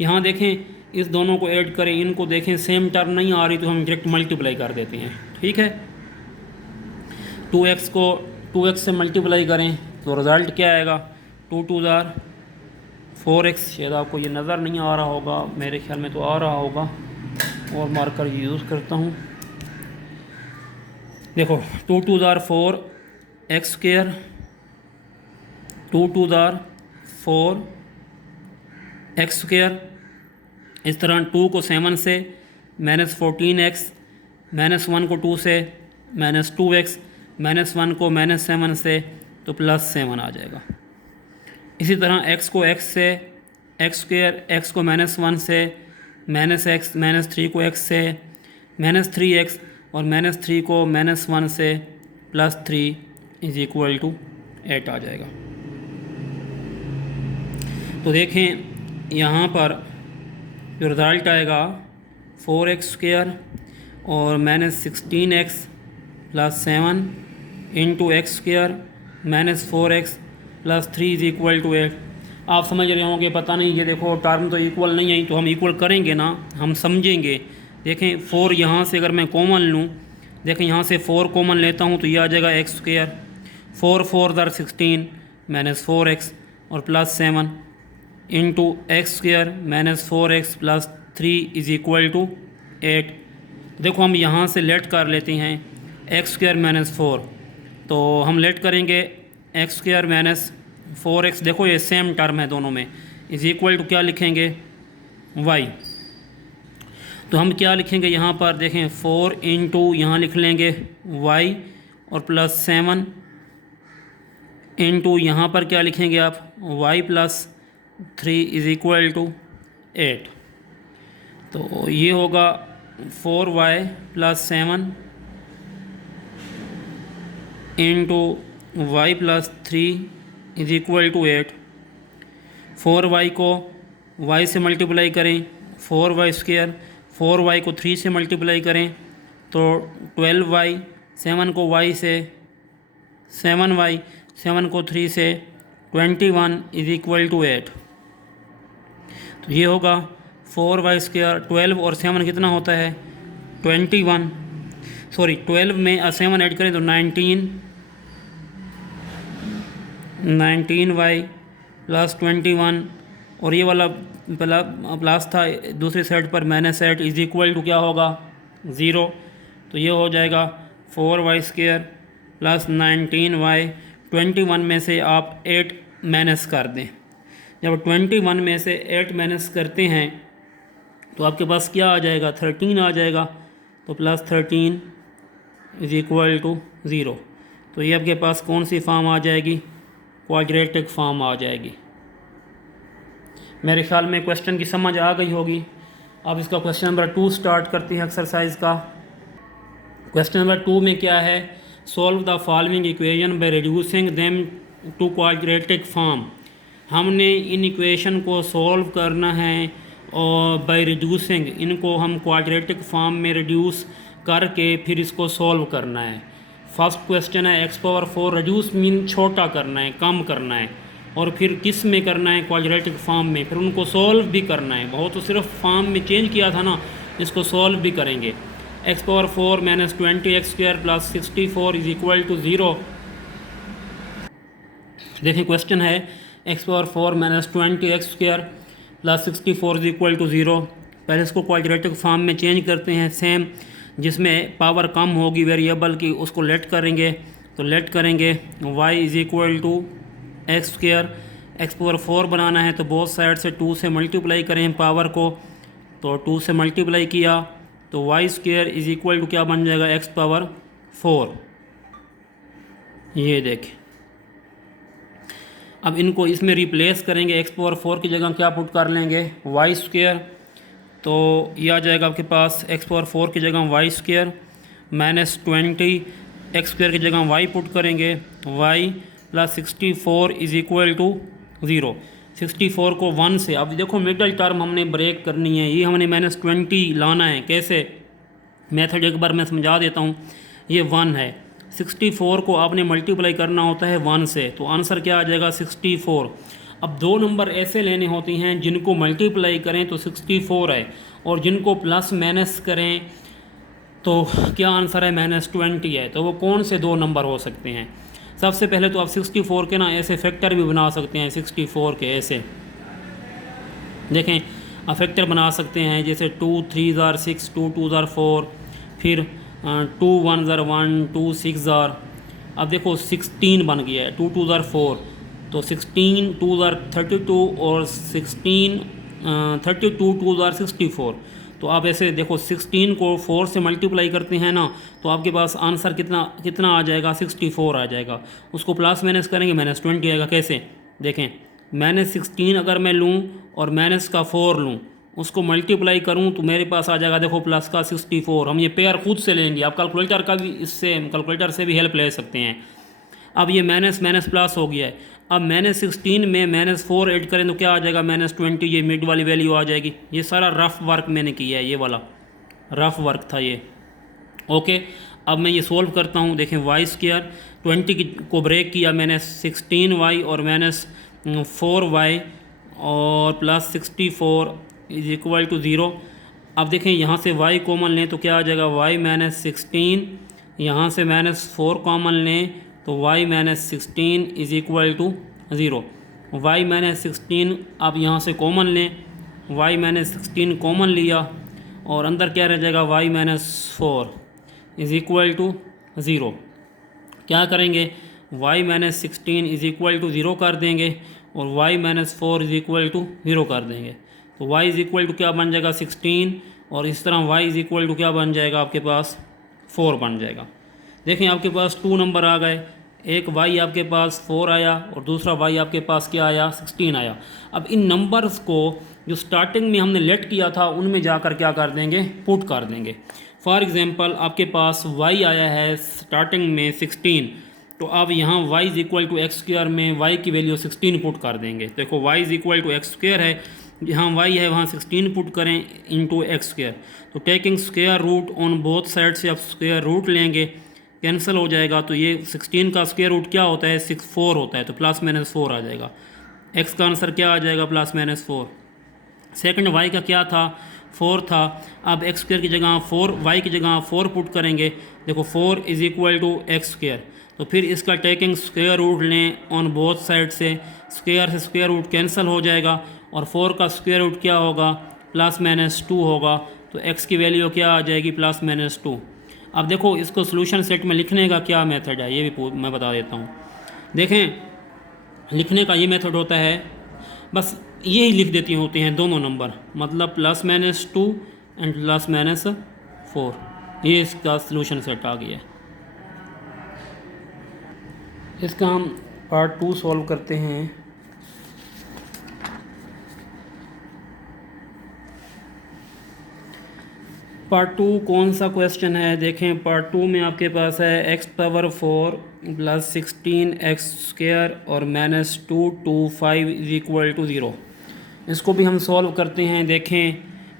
यहाँ देखें, इस दोनों को ऐड करें, इनको देखें सेम टर्म नहीं आ रही तो हम डायरेक्ट मल्टीप्लाई कर देते हैं। ठीक है, 2x को 2x से मल्टीप्लाई करें तो रिज़ल्ट क्या आएगा? 2 2 ज़ार 4x। शायद आपको ये नज़र नहीं आ रहा होगा, मेरे ख्याल में तो आ रहा होगा, और मार्कर यूज़ करता हूँ। देखो 2 2 ज़ार 4 एक्स स्क्वायर, 2 2 ज़ार 4 एक्स स्क्वायर। इस तरह 2 को 7 से -14x, -1 को 2 से -2x, -1 को -7 से तो +7 आ जाएगा। इसी तरह x को x से एक्स स्क्वायर, x को -1 से -x, -3 को x से -3x और -3 को -1 से +3 इज इक्वल टू 8 आ जाएगा। तो देखें यहाँ पर जो रिज़ल्ट आएगा 4x स्क्वायर और -16x + 7 into x square -4x + 3 is equal to 8। आप समझ रहे होंगे, पता नहीं ये देखो टर्म तो इक्वल नहीं आई, तो हम इक्वल करेंगे ना, हम समझेंगे। देखें 4 यहाँ से अगर मैं कॉमन लूँ, देखें यहाँ से 4 कॉमन लेता हूँ तो ये आ जाएगा एक्स स्क्वायर, 4 4 = 16 -4x और +7 into x square -4x + 3 is equal to 8। देखो हम यहाँ से लेट कर लेते हैं एक्स स्क्वायर -4, तो हम लेट करेंगे एक्स स्क्वायर -4x। देखो ये सेम टर्म है दोनों में, इज इक्वल टू क्या लिखेंगे? y। तो हम क्या लिखेंगे यहाँ पर? देखें 4 इंटू यहाँ लिख लेंगे y और +7 इंटू यहाँ पर क्या लिखेंगे आप? y + 3 is equal to 8। तो ये होगा 4y + 7 into y + 3 is equal to 8। 4y को y से मल्टीप्लाई करें 4y स्क्वायर, 4y को 3 से मल्टीप्लाई करें तो 12y, 7 को y से 7y, 7 को 3 से 21 इज इक्वल टू 8। तो ये होगा 4y स्क्वायर, 12 और 7 कितना होता है? 21, सॉरी 12 में 7 ऐड करें तो 19y + 21, और ये वाला प्लस था दूसरी साइड पर -8 इज इक्वल टू क्या होगा? 0। तो ये हो जाएगा 4y स्क्वायर + 19y। 21 में से आप 8 माइनस कर दें। जब 21 में से 8 माइनस करते हैं तो आपके पास क्या आ जाएगा? 13 आ जाएगा। तो +13 इज इक्वल टू 0। तो ये आपके पास कौन सी फॉर्म आ जाएगी? क्वाड्रेटिक फॉर्म आ जाएगी। मेरे ख्याल में क्वेश्चन की समझ आ गई होगी। अब इसका क्वेश्चन नंबर 2 स्टार्ट करते हैं एक्सरसाइज का। क्वेश्चन नंबर 2 में क्या है? Solve the following equation by reducing them to quadratic form. हमने इन इक्वेशन को सॉल्व करना है और बाय रिड्यूसिंग, इनको हम क्वाड्रेटिक फॉर्म में रिड्यूस करके फिर इसको सॉल्व करना है। फर्स्ट क्वेश्चन है x⁴ रिड्यूस मीन छोटा करना है, कम करना है, और फिर किस में करना है? क्वाड्रेटिक फॉर्म में। फिर उनको सॉल्व भी करना है। बहुत तो सिर्फ फॉर्म में चेंज किया था ना, इसको सॉल्व भी करेंगे। x⁴ - 20x² + 64 is equal to 0। देखिए क्वेश्चन है x⁴ - 20x² + 64 is equal to 0। पहले इसको क्वाड्रेटिक फॉर्म में चेंज करते हैं। सेम जिसमें पावर कम होगी वेरिएबल की उसको लेट करेंगे। तो लेट करेंगे y is equal to x²। x⁴ बनाना है तो बोथ साइड से 2 से मल्टीप्लाई करें पावर को। तो 2 से मल्टीप्लाई किया तो y² इज इक्वल टू क्या बन जाएगा? x⁴। ये देखें, अब इनको इसमें रिप्लेस करेंगे, एक्स पावर 4 की जगह क्या पुट कर लेंगे, वाई स्क्वायर। तो ये आ जाएगा आपके पास एक्स पावर 4 की जगह y square minus 20 x square की जगह वाई पुट करेंगे, y plus 64 is equal to 0। 64 को 1 से, अब देखो मिडल टर्म हमने ब्रेक करनी है, ये हमने -20 लाना है। कैसे, मेथड एक बार मैं समझा देता हूँ। ये 1 है, 64 को आपने मल्टीप्लाई करना होता है 1 से, तो आंसर क्या आ जाएगा 64। अब दो नंबर ऐसे लेने होते हैं जिनको मल्टीप्लाई करें तो 64 है, और जिनको प्लस माइनस करें तो क्या आंसर है -20 है। तो वो कौन से दो नंबर हो सकते हैं? सबसे पहले तो आप 64 के ना ऐसे फैक्टर भी बना सकते हैं, 64 के ऐसे देखें आप फैक्टर बना सकते हैं, जैसे 2 3 ज़ार 6, 2 2 ज़ार 4, फिर 2 1 ज़ार 1, 2 6 ज़ार, अब देखो 16 बन गया है, 2 2 ज़ार 4, तो 16 2 ज़ार 32 और 16 32 2 ज़ार 64। तो आप ऐसे देखो 16 को 4 से मल्टीप्लाई करते हैं ना, तो आपके पास आंसर कितना कितना आ जाएगा, 64 आ जाएगा। उसको प्लस माइनस करेंगे -20 आएगा। कैसे, देखें -16 अगर मैं लूँ और माइनस का 4 लूँ, उसको मल्टीप्लाई करूँ तो मेरे पास आ जाएगा देखो प्लस का 64। हम ये पेयर खुद से लेंगे, आप कैलकुलेटर का भी, इससे कैलकुलेटर से भी हेल्प ले सकते हैं। अब ये माइनस माइनस प्लस हो गया है, अब -16 में -4 ऐड करें तो क्या आ जाएगा -20, ये मिड वाली वैल्यू आ जाएगी। ये सारा रफ वर्क मैंने किया है, ये वाला रफ वर्क था ये। ओके, अब मैं ये सोल्व करता हूँ। देखें वाई स्क्वायर 20 को ब्रेक किया मैंने, 16y और -4y और प्लस 64 इज इक्वल टू 0। अब देखें यहाँ से y कॉमन लें तो क्या आ जाएगा, y -16, यहाँ से -4 कॉमन लें तो y -16 is equal to 0। y -16 अब यहाँ से कॉमन लें, y -16 कॉमन लिया और अंदर क्या रह जाएगा, y -4 इज़ इक्वल टू 0। क्या करेंगे, y -16 इज़ इक्वल टू 0 कर देंगे और y -4 इज़ इक्वल टू 0 कर देंगे। तो y इज़ इक्वल टू क्या बन जाएगा 16, और इस तरह y इज़ इक्वल टू क्या बन जाएगा आपके पास 4 बन जाएगा। देखें आपके पास 2 नंबर आ गए, एक y आपके पास 4 आया और दूसरा y आपके पास क्या आया 16 आया। अब इन नंबर्स को जो स्टार्टिंग में हमने लेट किया था उनमें जाकर क्या कर देंगे, पुट कर देंगे। फॉर एग्ज़ाम्पल आपके पास y आया है स्टार्टिंग में 16, तो अब यहाँ y is equal to x square में y की वैल्यू 16 पुट कर देंगे। देखो y is equal to x square है, यहाँ y है वहाँ 16 पुट करें इंटू एक्स स्क्वायर। तो taking square root on both side से आप स्क्वायर रूट लेंगे, कैंसिल हो जाएगा। तो ये 16 का स्क्वायर रूट क्या होता है 4 होता है, तो प्लस माइनस 4 आ जाएगा। x का आंसर क्या आ जाएगा +-4। सेकंड y का क्या था 4 था, अब एक्स स्क्वायर की जगह 4, y की जगह 4 पुट करेंगे। देखो 4 is equal to x square, तो फिर इसका टेकिंग स्क्वायर रूट लें ऑन बोथ साइड से स्क्वायर रूट कैंसिल हो जाएगा और 4 का स्क्वायर रूट क्या होगा +-2 होगा। तो x की वैल्यू क्या आ जाएगी +-2। अब देखो इसको सोल्यूशन सेट में लिखने का क्या मेथड है ये भी मैं बता देता हूँ। देखें लिखने का ये मेथड होता है, बस यही लिख देती होते हैं दोनों नंबर, मतलब +-2 एंड +-4, ये इसका सोल्यूशन सेट आ गया है। इसका हम पार्ट 2 सॉल्व करते हैं। पार्ट 2 कौन सा क्वेश्चन है, देखें पार्ट 2 में आपके पास है x⁴ + 16x² और -225 इज इक्वल टू 0। इसको भी हम सॉल्व करते हैं। देखें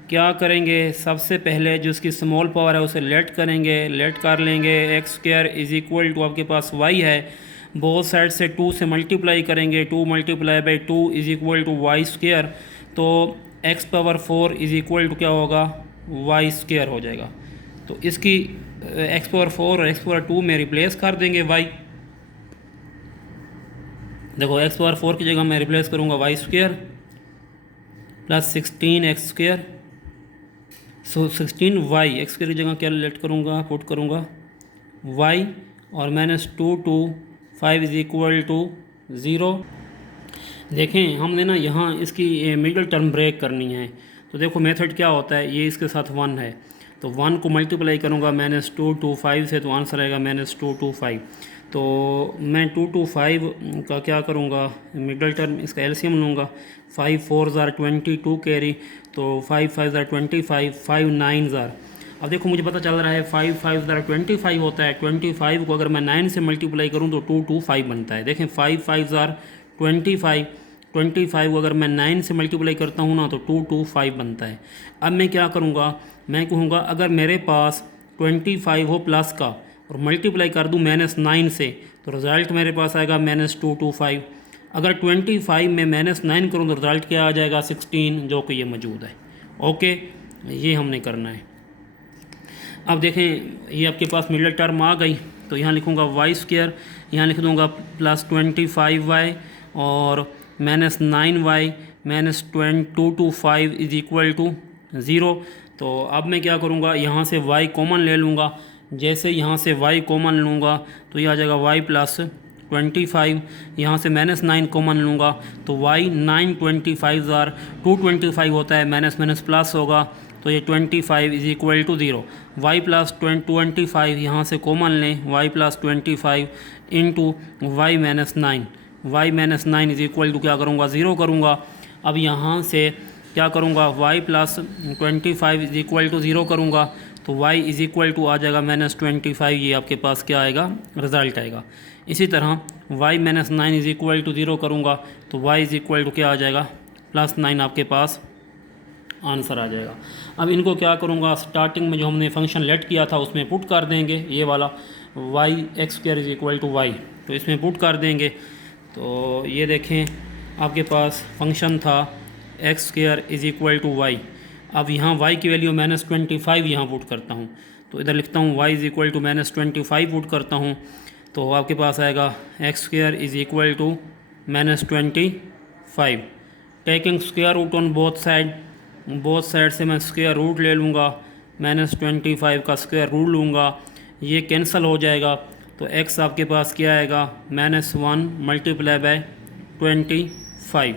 क्या करेंगे, सबसे पहले जो इसकी स्मॉल पावर है उसे लेट करेंगे, लेट कर लेंगे। x² इज इक्वल टू आपके पास y है, बोथ साइड से 2 से मल्टीप्लाई करेंगे, 2 × 2 इज इक्वल टू y²। तो x⁴ इज इक्वल टू क्या होगा y² हो जाएगा। तो इसकी x⁴ और x⁴ में रिप्लेस कर देंगे y। देखो x⁴ की जगह मैं रिप्लेस करूँगा y² + 16x², सो 16y, x² की जगह क्या लेट करूँगा पुट करूँगा y और -225 इज इक्वल टू 0। देखें हमने ना यहाँ इसकी मिडिल टर्म ब्रेक करनी है, तो देखो मेथड क्या होता है, ये इसके साथ 1 है तो 1 को मल्टीप्लाई करूँगा -225 से, तो आंसर आएगा -225। तो मैं 2 to 5 का क्या करूँगा, मिडल टर्म इसका एलसीएम लूँगा। 5 4 ज़ार 22 कैरी, तो 5 5 ज़ार 25, 5 9 ज़ार। अब देखो मुझे पता चल रहा है 5 5 ज़ार 25 होता है। 25 को अगर मैं 9 से मल्टीप्लाई करूँ तो 2 to 5 बनता है। देखें 5 5 ज़ार 25, 25 को अगर मैं 9 से मल्टीप्लाई करता हूँ ना तो 2 to 5 बनता है। अब मैं क्या करूँगा, मैं कहूँगा अगर मेरे पास 25 हो प्लस का और मल्टीप्लाई कर दूँ -9 से, तो रिज़ल्ट मेरे पास आएगा -2 to 5। अगर 25 में -9 करूँ तो रिज़ल्ट क्या आ जाएगा 16, जो कि ये मौजूद है। ओके, ये हमने करना है। अब देखें ये आपके पास मिडल टर्म आ गई, तो यहाँ लिखूँगा y², यहाँ लिख दूँगा +25y और -9y -2 to 5 is equal to 0। तो अब मैं क्या करूँगा, यहाँ से y कॉमन ले लूँगा। जैसे यहाँ से y कॉमन लूँगा तो ये आ जाएगा y +25, यहाँ से -9 कॉमन लूँगा तो y 9 25 ज़ार 225 होता है, माइनस माइनस प्लस होगा तो ये 25 इज इक्वल टू 0। y +25 यहाँ से कॉमन लें, y +25 into y -9 is equal to क्या करूँगा 0 करूँगा। अब यहाँ से क्या करूँगा, y +25 इज इक्वल टू 0 करूँगा तो y इज इक्वल टू आ जाएगा -25। ये आपके पास क्या आएगा, रिज़ल्ट आएगा। इसी तरह y -9 इज इक्वल टू 0 करूँगा तो y इज इक्वल टू क्या आ जाएगा, +9 आपके पास आंसर आ जाएगा। अब इनको क्या करूँगा, स्टार्टिंग में जो हमने फंक्शन लेट किया था उसमें पुट कर देंगे, ये वाला y² is equal to y, तो इसमें पुट कर देंगे। तो ये देखें आपके पास फंक्शन था x² is equal to y। अब यहाँ y की वैल्यू -25 यहाँ पुट करता हूँ, तो इधर लिखता हूँ y is equal to -25 put करता हूँ, तो आपके पास आएगा x² is equal to -25। Taking square root on both side से मैं स्क्वायर रूट ले लूँगा, -25 का स्क्वायर रूट लूँगा, ये कैंसिल हो जाएगा तो x आपके पास क्या आएगा, -1 × 25।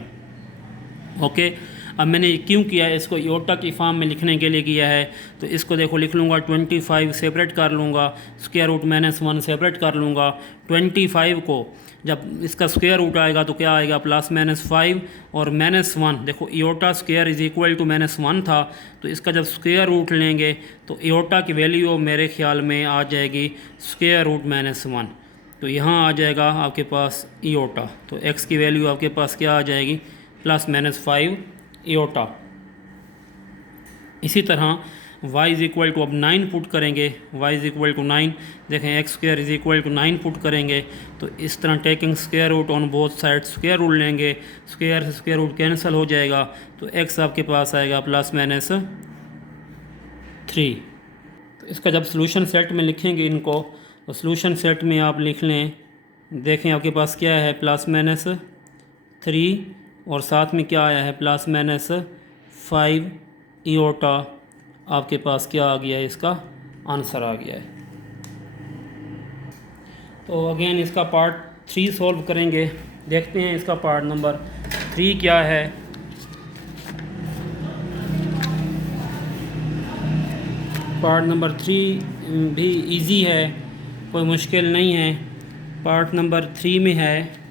ओके, अब मैंने क्यों किया है, इसको योटा की फॉर्म में लिखने के लिए किया है। तो इसको देखो लिख लूँगा 25 सेपरेट कर लूँगा, स्क्वायर रूट -1 सेपरेट कर लूँगा। 25 को जब इसका स्क्वायर रूट आएगा तो क्या आएगा, +-5 और -1। देखो iota square is equal to -1 था, तो इसका जब स्क्वायर रूट लेंगे तो योटा की वैल्यू मेरे ख्याल में आ जाएगी स्क्वायर रूट -1। तो यहाँ आ जाएगा आपके पास योटा, तो x की वैल्यू आपके पास क्या आ जाएगी, +-5 योटा। इसी तरह y इज इक्वल टू अब 9 पुट करेंगे, y इज इक्वल टू 9। देखें x² is equal to 9 put करेंगे तो इस तरह taking square root on both side square root लेंगे, स्क्वायर से स्क्वायर रूट कैंसिल हो जाएगा तो x आपके पास आएगा +-3। तो इसका जब सोल्यूशन सेट में लिखेंगे इनको, तो सोल्यूशन सेट में आप लिख लें, देखें आपके पास क्या है, +-3 और साथ में क्या आया है, +-5 योटा। आपके पास क्या आ गया है, इसका आंसर आ गया है। तो अगेन इसका पार्ट 3 सॉल्व करेंगे, देखते हैं इसका पार्ट नंबर 3 क्या है। पार्ट नंबर 3 भी इजी है, कोई मुश्किल नहीं है। पार्ट नंबर 3 में है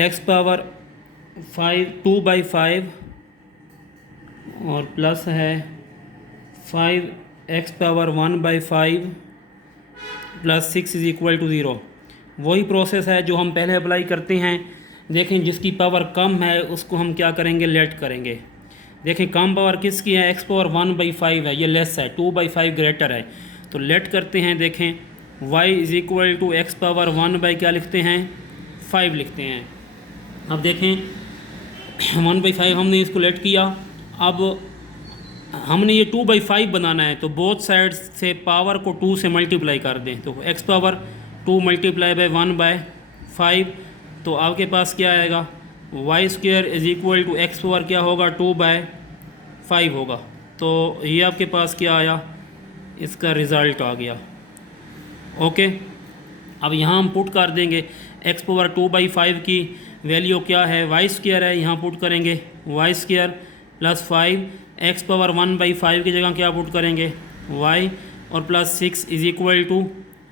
x⁵ और प्लस है 5x⁵ + 6 इज इक्वल टू 0। वही प्रोसेस है जो हम पहले अप्लाई करते हैं। देखें जिसकी पावर कम है उसको हम क्या करेंगे, लेट करेंगे। देखें कम पावर किसकी है, x⁵ है, ये लेस है, 2/5 ग्रेटर है, तो लेट करते हैं। देखें y is equal to x⁵ क्या लिखते हैं, 5 लिखते हैं। अब देखें 1/5 हमने इसको लेट किया, अब हमने ये 2/5 बनाना है, तो बोथ साइड से पावर को 2 से मल्टीप्लाई कर दें, तो x⁵ 2 × 1/5, तो आपके पास क्या आएगा, y² is equal to x power क्या होगा, 2/5 होगा। तो ये आपके पास क्या आया, इसका रिज़ल्ट आ गया। ओके, अब यहाँ हम पुट कर देंगे x⁵ 2/5 की वैल्यू क्या है, y² है, यहाँ पुट करेंगे y² + 5, x⁵ 1/5 की जगह क्या पुट करेंगे, y और +6 इज इक्वल टू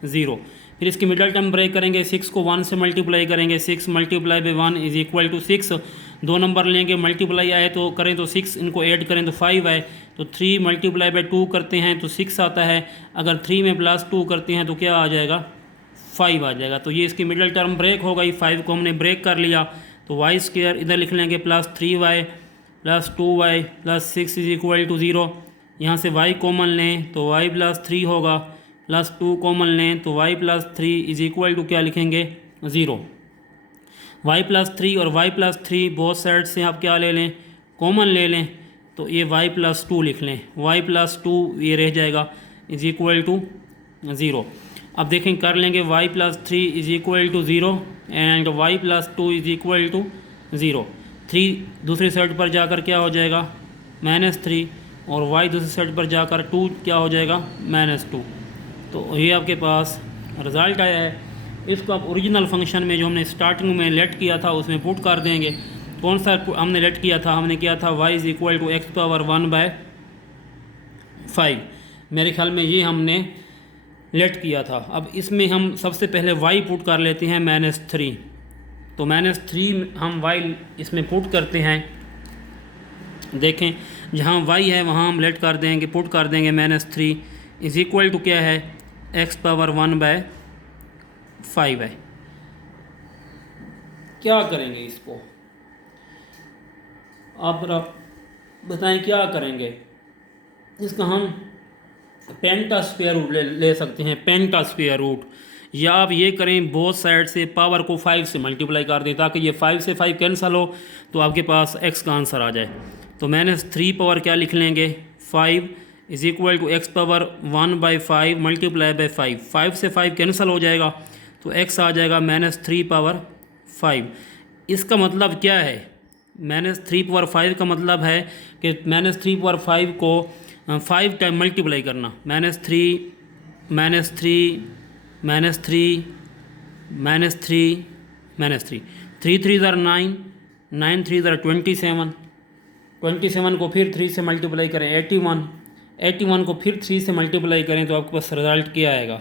0। फिर इसकी मिडल टर्म ब्रेक करेंगे, 6 को 1 से मल्टीप्लाई करेंगे, 6 multiply by 1 is equal to 6। दो नंबर लेंगे, मल्टीप्लाई आए तो करें तो 6, इनको ऐड करें तो 5 आए, तो 3 मल्टीप्लाई बाई 2 करते हैं तो 6 आता है। अगर 3 में प्लस 2 करते हैं तो क्या आ जाएगा, 5 आ जाएगा। तो ये इसकी मिडल टर्म ब्रेक हो गई, 5 को हमने ब्रेक कर लिया। तो वाई स्क्वायर इधर लिख लेंगे plus 3y plus 2y plus 6 is equal to 0। यहाँ से y कॉमन लें तो y प्लस 3 होगा, प्लस 2 कॉमन लें तो y plus 3 is equal to क्या लिखेंगे, 0। y प्लस 3 और y प्लस 3 बोथ साइड से आप क्या ले लें, कॉमन ले लें, तो ये y प्लस 2 लिख लें, y प्लस 2 ये रह जाएगा इज इक्वल टू 0। अब देखें कर लेंगे y plus 3 is equal to 0 and y plus 2 is equal to 0। 3 दूसरी साइड पर जाकर क्या हो जाएगा, -3, और y दूसरी साइड पर जाकर 2 क्या हो जाएगा, -2। तो ये आपके पास रिज़ल्ट आया है। इसको आप ओरिजिनल फंक्शन में जो हमने स्टार्टिंग में लेट किया था उसमें पुट कर देंगे। कौन सा हमने लेट किया था, हमने किया था y is equal to x power 1/5। मेरे ख्याल में ये हमने लेट किया था। अब इसमें हम सबसे पहले y पुट कर लेते हैं -3। तो -3 हम y इसमें पुट करते हैं। देखें जहाँ y है वहाँ हम लेट कर देंगे, पुट कर देंगे -3 इज़ इक्वल टू क्या है, x पावर 1/5 है। क्या करेंगे इसको, आप बताएं क्या करेंगे। इसका हम पेंटा स्क्वायर रूट ले सकते हैं, पेंटा स्क्वायर रूट, या आप ये करें बोथ साइड से पावर को 5 से मल्टीप्लाई कर दें ताकि ये 5 से 5 कैंसिल हो तो आपके पास x का आंसर आ जाए। तो -3 पावर क्या लिख लेंगे, 5 is equal to x power 1/5 multiply by 5। 5 से 5 कैंसिल हो जाएगा तो x आ जाएगा -3 पावर 5। इसका मतलब क्या है, -3 पावर 5 का मतलब है कि -3 पावर 5 को 5 टाइम मल्टीप्लाई करना, -3 3 3 ज़र 9, 9 3 ज़र 27, 27 को फिर 3 से मल्टीप्लाई करें 81, 81 को फिर 3 से मल्टीप्लाई करें तो आपके पास रिजल्ट क्या आएगा,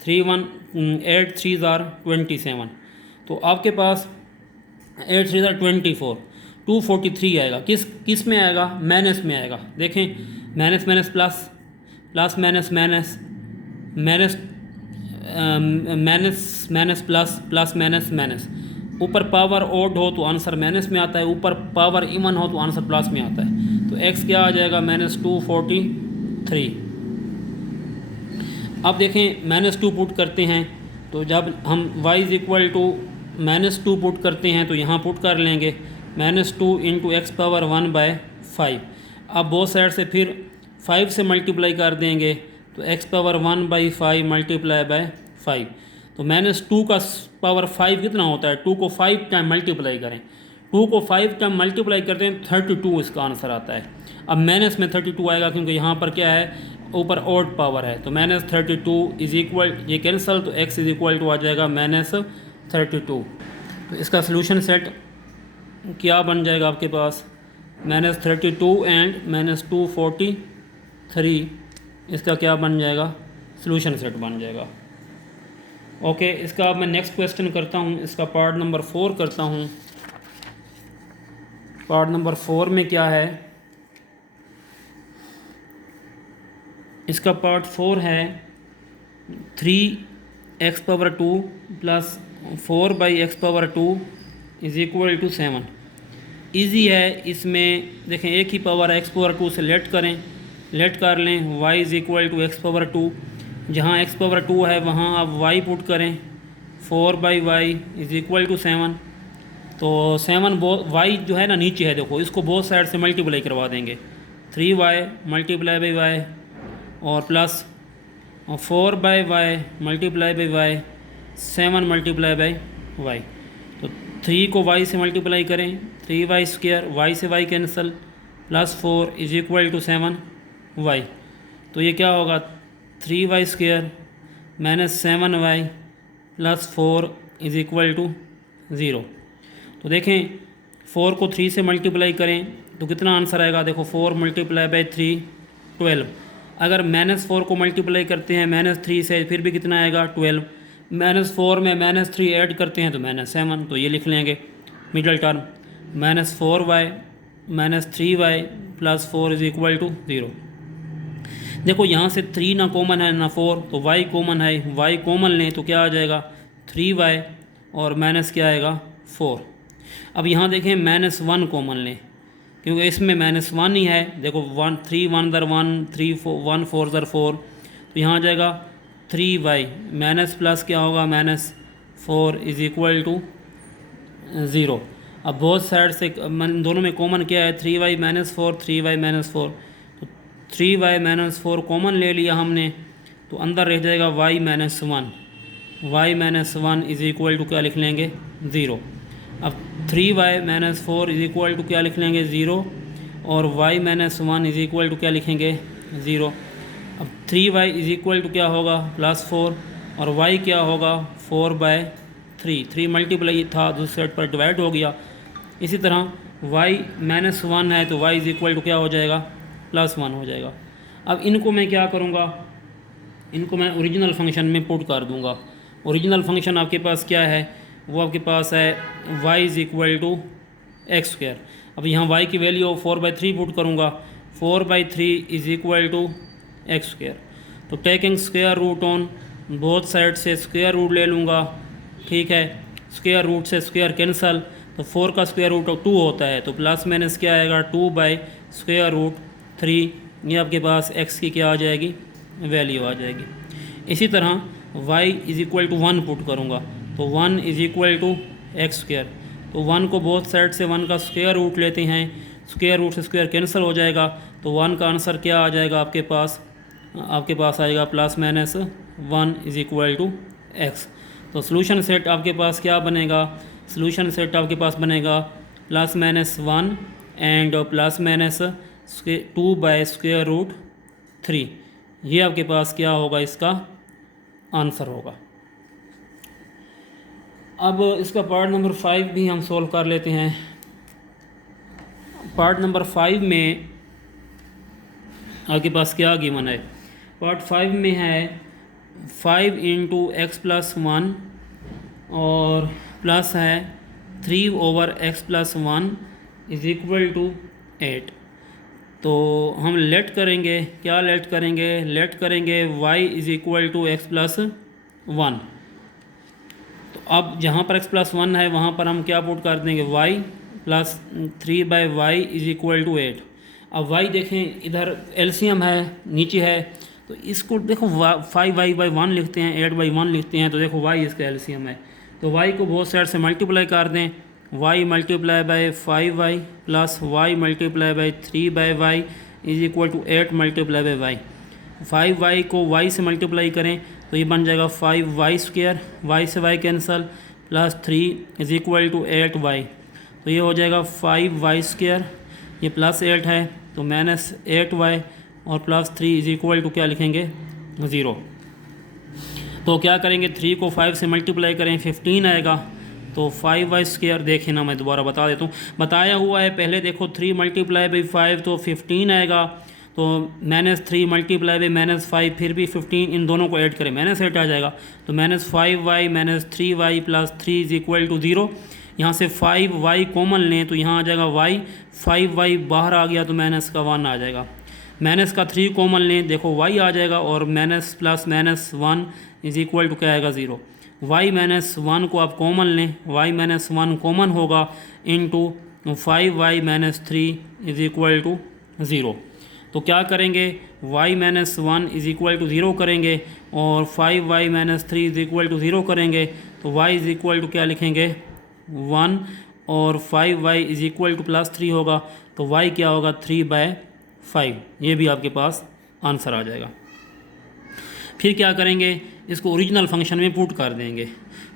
8 3 ज़र 27। तो आपके पास 8 3 ज़र 24, 243 आएगा। किस में आएगा, माइनस में आएगा। देखें minus minus plus, plus minus minus, minus minus minus plus, plus minus minus. ऊपर पावर ओड हो तो आंसर माइनस में आता है, ऊपर पावर इवन हो तो आंसर प्लस में आता है। तो x क्या आ जाएगा, -243। अब देखें -2 पुट करते हैं तो जब हम y is equal to -2 put करते हैं तो यहाँ पुट कर लेंगे -2 इंटू x पावर 1/5। अब बोथ साइड से फिर 5 से मल्टीप्लाई कर देंगे तो x पावर 1/5 मल्टीप्लाई बाय 5। तो -2 का पावर 5 कितना होता है, 2 को 5 टाइम मल्टीप्लाई करें, 2 को 5 टाइम मल्टीप्लाई करते हैं 32 इसका आंसर आता है। अब माइनस में 32 आएगा क्योंकि यहाँ पर क्या है, ऊपर ऑड पावर है। तो -32 इज इक्वल, ये कैंसिल, तो x इज इक्वल टू आ जाएगा -32। तो इसका सोल्यूशन सेट क्या बन जाएगा आपके पास, -32 एंड -243, इसका क्या बन जाएगा, सोल्यूशन सेट बन जाएगा। ओके, इसका अब मैं नेक्स्ट क्वेश्चन करता हूँ, इसका पार्ट नंबर 4 करता हूँ। पार्ट नंबर 4 में क्या है, इसका पार्ट 4 है 3x power 2 plus 4/x power 2 is equal to 7। Easy है, इसमें देखें एक ही पावर x पावर 2 से लेट करें, लेट कर लें y is equal to x power 2। जहाँ x पावर 2 है वहाँ आप y पुट करें, 4/y इज़ इक्वल टू 7। तो 7 y जो है ना नीचे है, देखो इसको बोथ साइड से मल्टीप्लाई करवा देंगे, 3y मल्टीप्लाई बाई y और plus 4/y multiply by y, 7 multiply by y। तो 3 को y से मल्टीप्लाई करें, 3y स्क्वायर, y से y cancel, plus 4 is equal to 7y। तो ये क्या होगा, 3y square minus 7y plus 4 is equal to 0। तो देखें 4 को 3 से मल्टीप्लाई करें तो कितना आंसर आएगा, देखो 4 मल्टीप्लाई बाई 3 12। अगर -4 को मल्टीप्लाई करते हैं -3 से फिर भी कितना आएगा 12। -4 में -3 ऐड करते हैं तो -7, तो ये लिख लेंगे middle term. -4y -3y + 4 is equal to 0। देखो यहाँ से 3 ना कॉमन है ना 4, तो y कॉमन है, y कॉमन लें तो क्या आ जाएगा 3y और माइनस क्या आएगा 4। अब यहाँ देखें -1 कॉमन लें, क्योंकि इसमें -1 ही है। देखो 1 3 1 दर 1 3 4 1 4 दर 4, तो यहाँ आ जाएगा 3y माइनस प्लस क्या होगा -4 इज इक्वल टू 0। अब बहुत साइड से दोनों में कॉमन क्या है 3y -4 3y -4, तो 3y -4 कॉमन ले लिया हमने, तो अंदर रह जाएगा y -1 इज इक्वल टू क्या लिख लेंगे 0। अब 3y -4 इज इक्वल टू क्या लिख लेंगे 0 और y -1 इज इक्वल टू क्या लिखेंगे 0। अब 3y इज इक्वल टू क्या होगा +4 और y क्या होगा 4/3, 3 मल्टीप्लाई था दूसरे साइड पर डिवाइड हो गया। इसी तरह y -1 है तो y इज इक्वल टू क्या हो जाएगा +1 हो जाएगा। अब इनको मैं क्या करूँगा, इनको मैं ओरिजिनल फंक्शन में पुट कर दूँगा। ओरिजिनल फंक्शन आपके पास क्या है, वो आपके पास है y is equal to x²। अब यहाँ y की वैल्यू 4/3 पुट करूँगा, 4/3 इज इक्वल टू x²। तो taking square root on both side से स्क्वायर रूट ले लूँगा, ठीक है। स्क्वायर रूट से स्क्वायर कैंसल, तो 4 का स्क्वायर रूट 2 होता है, तो प्लस माइनस क्या आएगा 2/√3। ये आपके पास x की क्या आ जाएगी वैल्यू आ जाएगी। इसी तरह y is equal to 1 put करूँगा, तो 1 इज इक्वल टू x²। तो 1 को बोथ साइड से 1 का स्क्वायर रूट लेते हैं, स्क्वायर रूट से स्क्वायर कैंसिल हो जाएगा, तो 1 का आंसर क्या आ जाएगा आपके पास आएगा +-1 इज इक्वल टू x। तो सोल्यूशन सेट आपके पास क्या बनेगा, सोल्यूशन सेट आपके पास बनेगा +-1 एंड +-2/√3। ये आपके पास क्या होगा, इसका आंसर होगा। अब इसका पार्ट नंबर 5 भी हम सॉल्व कर लेते हैं। पार्ट नंबर 5 में आपके पास क्या गिवन है, पार्ट 5 में है 5 × x+1 और प्लस है 3/x+1 इज इक्वल टू 8। तो हम लेट करेंगे, क्या लेट करेंगे y is equal to x+1। तो अब जहाँ पर x+1 है वहाँ पर हम क्या पुट कर देंगे y + 3/y is equal to 8। अब y देखें इधर एलसीएम है नीचे है, तो इसको देखो 5y/1 लिखते हैं 8/1 लिखते हैं, तो देखो y इसका एलसीएम है, तो y को बहुत साइड से मल्टीप्लाई कर दें, y × 5y + y × 3/y is equal to 8 × y। 5y को y से मल्टीप्लाई करें तो ये बन जाएगा 5y², y से y cancel, +3 is equal to 8y। तो ये हो जाएगा 5y², ये +8 है तो -8y और +3 इज इक्वल टू क्या लिखेंगे 0। तो क्या करेंगे 3 को 5 से मल्टीप्लाई करें 15 आएगा, तो 5y²। देखें ना, मैं दोबारा बता देता हूँ, बताया हुआ है पहले। देखो 3 × 5 तो 15 आएगा, तो -3 × -5 फिर भी 15, इन दोनों को ऐड करें -8 आ जाएगा, तो -5y -3y + 3 is equal to 0। यहाँ से 5y कॉमन लें तो यहाँ आ जाएगा y, 5y बाहर आ गया तो -1 आ जाएगा। -3 कॉमन लें, देखो y आ जाएगा और -+-1 इज इक्वल टू क्या आएगा 0। y -1 को आप कॉमन लें, y -1 कॉमन होगा into 5y -3 is equal to 0। तो क्या करेंगे y -1 इज इक्वल टू 0 करेंगे और 5y -3 इज इक्वल टू 0 करेंगे, तो y इज इक्वल टू क्या लिखेंगे 1 और 5y इज इक्वल टू +3 होगा, तो y क्या होगा 3/5। ये भी आपके पास आंसर आ जाएगा। फिर क्या करेंगे, इसको ओरिजिनल फंक्शन में पुट कर देंगे।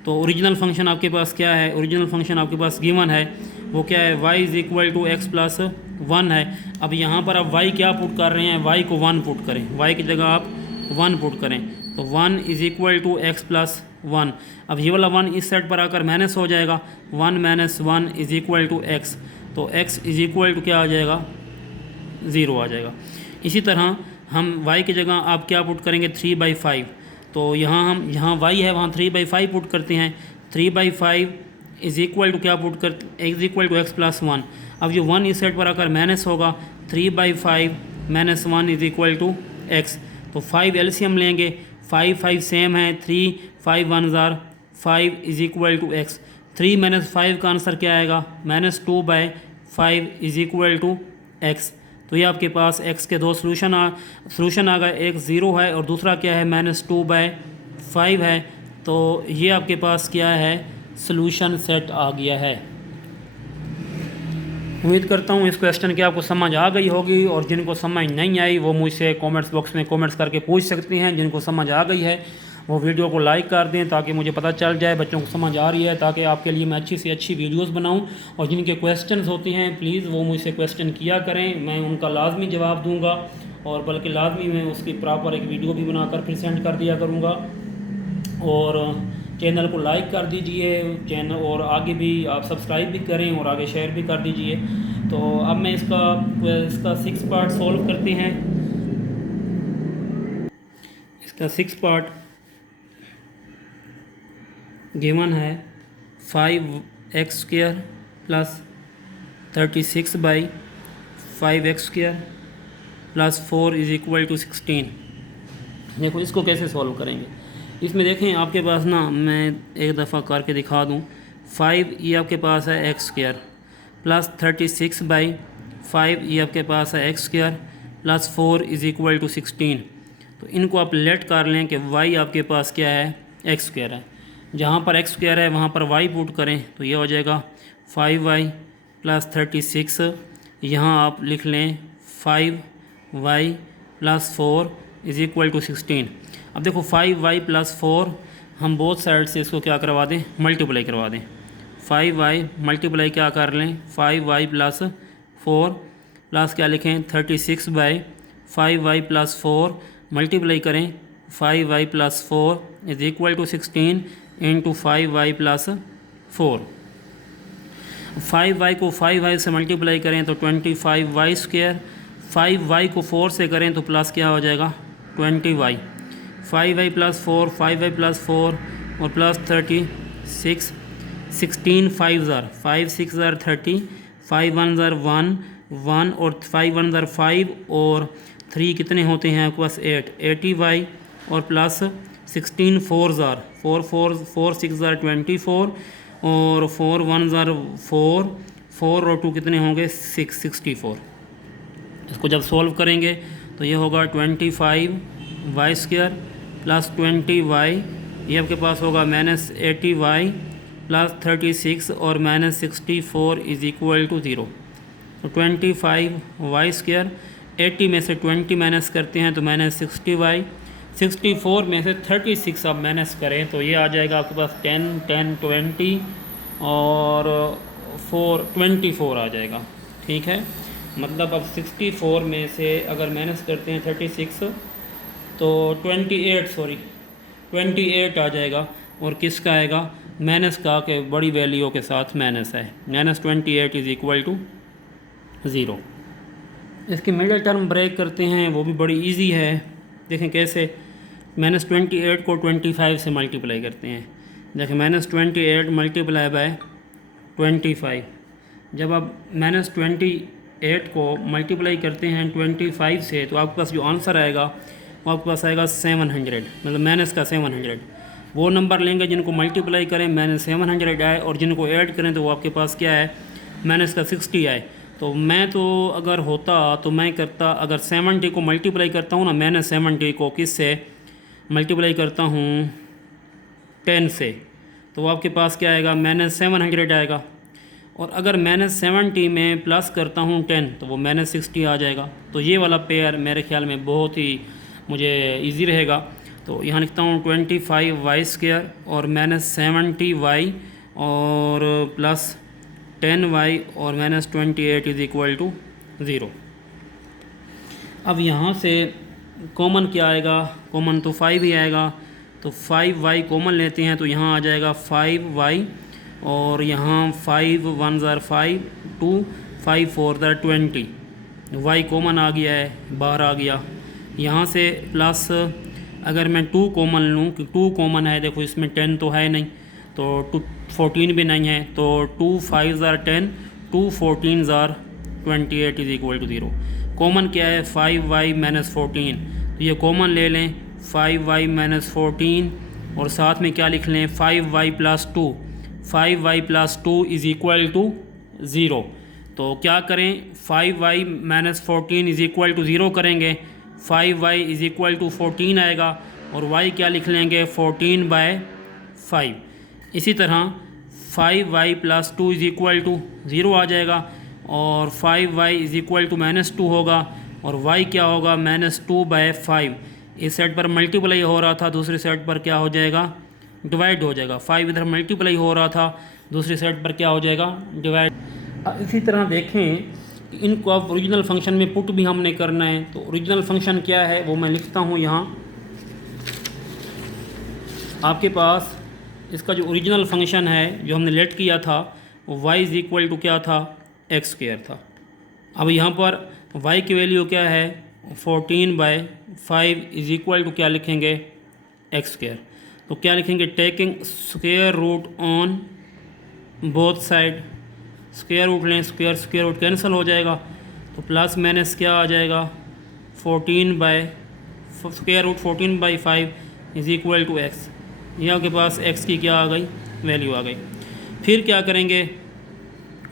तो ओरिजिनल फंक्शन आपके पास क्या है, ओरिजिनल फंक्शन आपके पास गिवन है, वो क्या है y is equal to x+1 है। अब यहाँ पर आप y क्या पुट कर रहे हैं, y को 1 पुट करें, y की जगह आप 1 पुट करें, तो 1 इज इक्वल टू x+1। अब ये वाला 1 इस साइड पर आकर माइनस हो जाएगा, 1 - 1 इज इक्वल टू x, तो x इज इक्वल टू क्या आ जाएगा 0 आ जाएगा। इसी तरह हम y की जगह आप क्या पुट करेंगे 3/5, तो यहाँ y है वहाँ 3/5 पुट करते हैं। 3/5 इज़ इक्वल टू क्या पुट करते, इज़ इक्वल टू x+1। अब जो 1 इस साइड पर आकर माइनस होगा, 3/5 - 1 इज़ इक्वल टू x। तो 5 एलसीएम लेंगे, 5 सेम है, 3 5 1 ज़ार 5 इज़ इक्वल टू x। 3 - 5 का आंसर क्या आएगा, -2/5 इज़ इक्वल टू x। तो ये आपके पास x के दो सॉल्यूशन आ गए, एक 0 है और दूसरा क्या है -2/5 है। तो ये आपके पास क्या है, सॉल्यूशन सेट आ गया है। उम्मीद करता हूँ इस क्वेश्चन की आपको समझ आ गई होगी, और जिनको समझ नहीं आई वो मुझसे कमेंट्स बॉक्स में कमेंट्स करके पूछ सकती हैं। जिनको समझ आ गई है वो वीडियो को लाइक कर दें ताकि मुझे पता चल जाए बच्चों को समझ आ रही है, ताकि आपके लिए मैं अच्छी से अच्छी वीडियोस बनाऊं। और जिनके क्वेश्चंस होते हैं प्लीज़ वो मुझसे क्वेश्चन किया करें, मैं उनका लाजमी जवाब दूंगा, और बल्कि लाजमी मैं उसकी प्रॉपर एक वीडियो भी बनाकर प्रेजेंट कर दिया करूँगा। और चैनल को लाइक कर दीजिए चैनल, और आगे भी आप सब्सक्राइब भी करें और आगे शेयर भी कर दीजिए। तो अब मैं इसका 6 पार्ट सॉल्व करते हैं। इसका 6 पार्ट गिवन है 5x² + 36/5x² + 4 is equal to 16। देखो इसको कैसे सॉल्व करेंगे। इसमें देखें आपके पास ना, मैं एक दफ़ा करके दिखा दूँ। 5 ये आपके पास है x² + 36/5 ये आपके पास है x² + 4 इज़ इक्वल टू 16। तो इनको आप लेट कर लें कि y आपके पास क्या है, x² है। जहाँ पर x² है वहाँ पर y पुट करें तो ये हो जाएगा 5y + 36। यहाँ आप लिख लें 5y + 4 इज़ इक्वल टू 16। अब देखो 5y + 4 हम बोथ साइड से इसको क्या करवा दें, मल्टीप्लाई करवा दें। 5y मल्टीप्लाई क्या कर लें, 5y + 4 प्लस क्या लिखें 36/5y + 4 मल्टीप्लाई करें 5y + 4 is equal to 16 into 5y + 4। 5y को 5y से मल्टीप्लाई करें तो 25y²। 5y को 4 से करें तो प्लस क्या हो जाएगा 20y। 5y + 4 5y + 4 और प्लस 36 16 5 ज़ार 5 6 ज़ार 30 5 1 ज़ार 1 1 और 5 1 ज़ार 5 और 3 कितने होते हैं आपके पास 8 80y और प्लस 16 4 ज़ार 4 6 ज़ार 24 और 4 1 ज़ार 4 4 और 2 कितने होंगे 6 64। इसको जब सॉल्व करेंगे तो ये होगा 25y² + 20y, ये आपके पास होगा -80y + 36 और -64 इज़ इक्वल टू 0। तो 25y², 80 में से 20 माइनस करते हैं तो -60y, 64 में से 36 आप माइनस करें तो ये आ जाएगा आपके पास 10 10 20 और 24 आ जाएगा। ठीक है, मतलब अब 64 में से अगर माइनस करते हैं 36 तो 28 आ जाएगा। और किसका आएगा, माइनस का, के बड़ी वैल्यू के साथ माइनस है, -28 इज़ इक्वल टू 0। इसकी मिडिल टर्म ब्रेक करते हैं, वो भी बड़ी इजी है। देखें कैसे, -28 को 25 से मल्टीप्लाई करते हैं। देखें -28 × 25, जब आप -28 को मल्टीप्लाई करते हैं 25 से तो आपके पास जो आंसर आएगा वो आपके पास आएगा 700, मतलब माइनस का 700। वो नंबर लेंगे जिनको मल्टीप्लाई करें -700 आए, और जिनको ऐड करें तो वो आपके पास क्या है, माइनस का 60 आए। तो मैं तो अगर होता तो मैं करता, अगर 70 को मल्टीप्लाई करता हूँ ना, -70 को किस से मल्टीप्लाई करता हूँ 10 से, तो वो आपके पास क्या आएगा, -700 आएगा। और अगर -70 में प्लस करता हूँ 10 तो वो -60 आ जाएगा। तो ये वाला पेयर मेरे ख्याल में बहुत ही मुझे इजी रहेगा। तो यहाँ लिखता हूँ 25y² और -70y और प्लस 10y और -28 इज़ इक्वल टू 0। अब यहाँ से कॉमन क्या आएगा, कॉमन तो 5 ही आएगा, तो 5y कॉमन लेते हैं तो यहाँ आ जाएगा 5y और यहाँ 5 1 ज़ार 5 2 5 4 ज़ार 20, y कॉमन आ गया है, बाहर आ गया। यहाँ से प्लस अगर मैं 2 कॉमन लूँ कि 2 कॉमन है, देखो इसमें 10 तो है नहीं, तो 14 भी नहीं है, तो 2 5 ज़ार 10, 2 14 ज़ार 28 इज़ इक्वल टू 0। कॉमन क्या है 5y माइनस 14, तो ये कॉमन ले लें 5y माइनस 14 और साथ में क्या लिख लें 5y plus 2, 5y plus 2 is equal to 0। तो क्या करें 5y minus 14 is equal to 0 करेंगे, 5y इज़ इक्वल टू 14 आएगा और y क्या लिख लेंगे 14/5। इसी तरह 5y plus 2 is equal to 0 आ जाएगा और 5y इज़ इक्वल टू -2 होगा और y क्या होगा -2/5। इस साइड पर मल्टीप्लाई हो रहा था, दूसरी साइड पर क्या हो जाएगा डिवाइड हो जाएगा। 5 इधर मल्टीप्लाई हो रहा था, दूसरी साइड पर क्या हो जाएगा डिवाइड। इसी तरह देखें कि इनको अब ओरिजिनल फंक्शन में पुट भी हमने करना है, तो ओरिजिनल फंक्शन क्या है वो मैं लिखता हूँ यहाँ। आपके पास इसका जो ओरिजिनल फंक्शन है जो हमने लेट किया था वो y इज़ इक्वल टू क्या था x² था। अब यहाँ पर y की वैल्यू क्या है 14/5 इज़ इक्वल टू क्या लिखेंगे x²। तो क्या लिखेंगे taking square root on both side, square root लें, स्क्वायर रूट कैंसिल हो जाएगा, तो प्लस माइनस क्या आ जाएगा 14/5 इज़ इक्वल टू x। यहाँ के पास x की क्या आ गई वैल्यू आ गई। फिर क्या करेंगे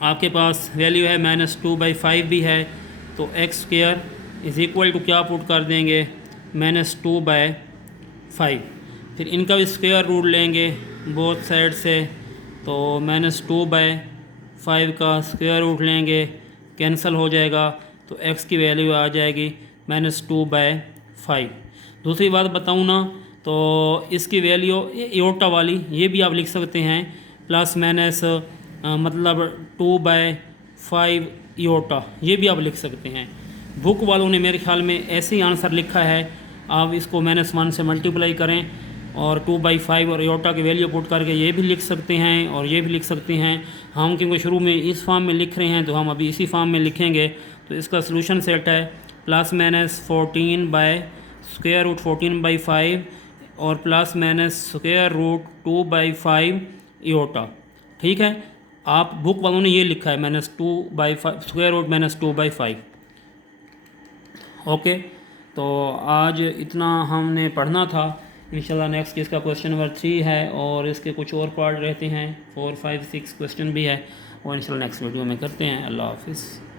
आपके पास वैल्यू है -2/5 भी है, तो x² इज़ इक्वल टू क्या पुट कर देंगे -2/5। फिर इनका भी स्क्वायर रूट लेंगे बोथ साइड से, तो -2/5 का स्क्वायर रूट लेंगे, कैंसिल हो जाएगा, तो x की वैल्यू आ जाएगी -2/5। दूसरी बात बताऊँ ना, तो इसकी वैल्यू एयोटा वाली ये भी आप लिख सकते हैं प्लस माइनस मतलब 2/5 एयोटा, ये भी आप लिख सकते हैं। बुक वालों ने मेरे ख्याल में ऐसे ही आंसर लिखा है, आप इसको -1 से मल्टीप्लाई करें और 2/5 और एयोटा की वैल्यू पुट करके ये भी लिख सकते हैं और ये भी लिख सकते हैं। हम क्योंकि शुरू में इस फॉर्म में लिख रहे हैं तो हम अभी इसी फॉर्म में लिखेंगे। तो इसका सलूशन सेट है ±14/5 और ±2/5 एयोटा। ठीक है, आप बुक वालों ने ये लिखा है -2/5 ओके। तो आज इतना हमने पढ़ना था। इंशाल्लाह नेक्स्ट इसका क्वेश्चन नंबर 3 है और इसके कुछ और पार्ट रहते हैं, 4 5 6 क्वेश्चन भी है, और इंशाल्लाह नेक्स्ट वीडियो में करते हैं। अल्लाह हाफिज़।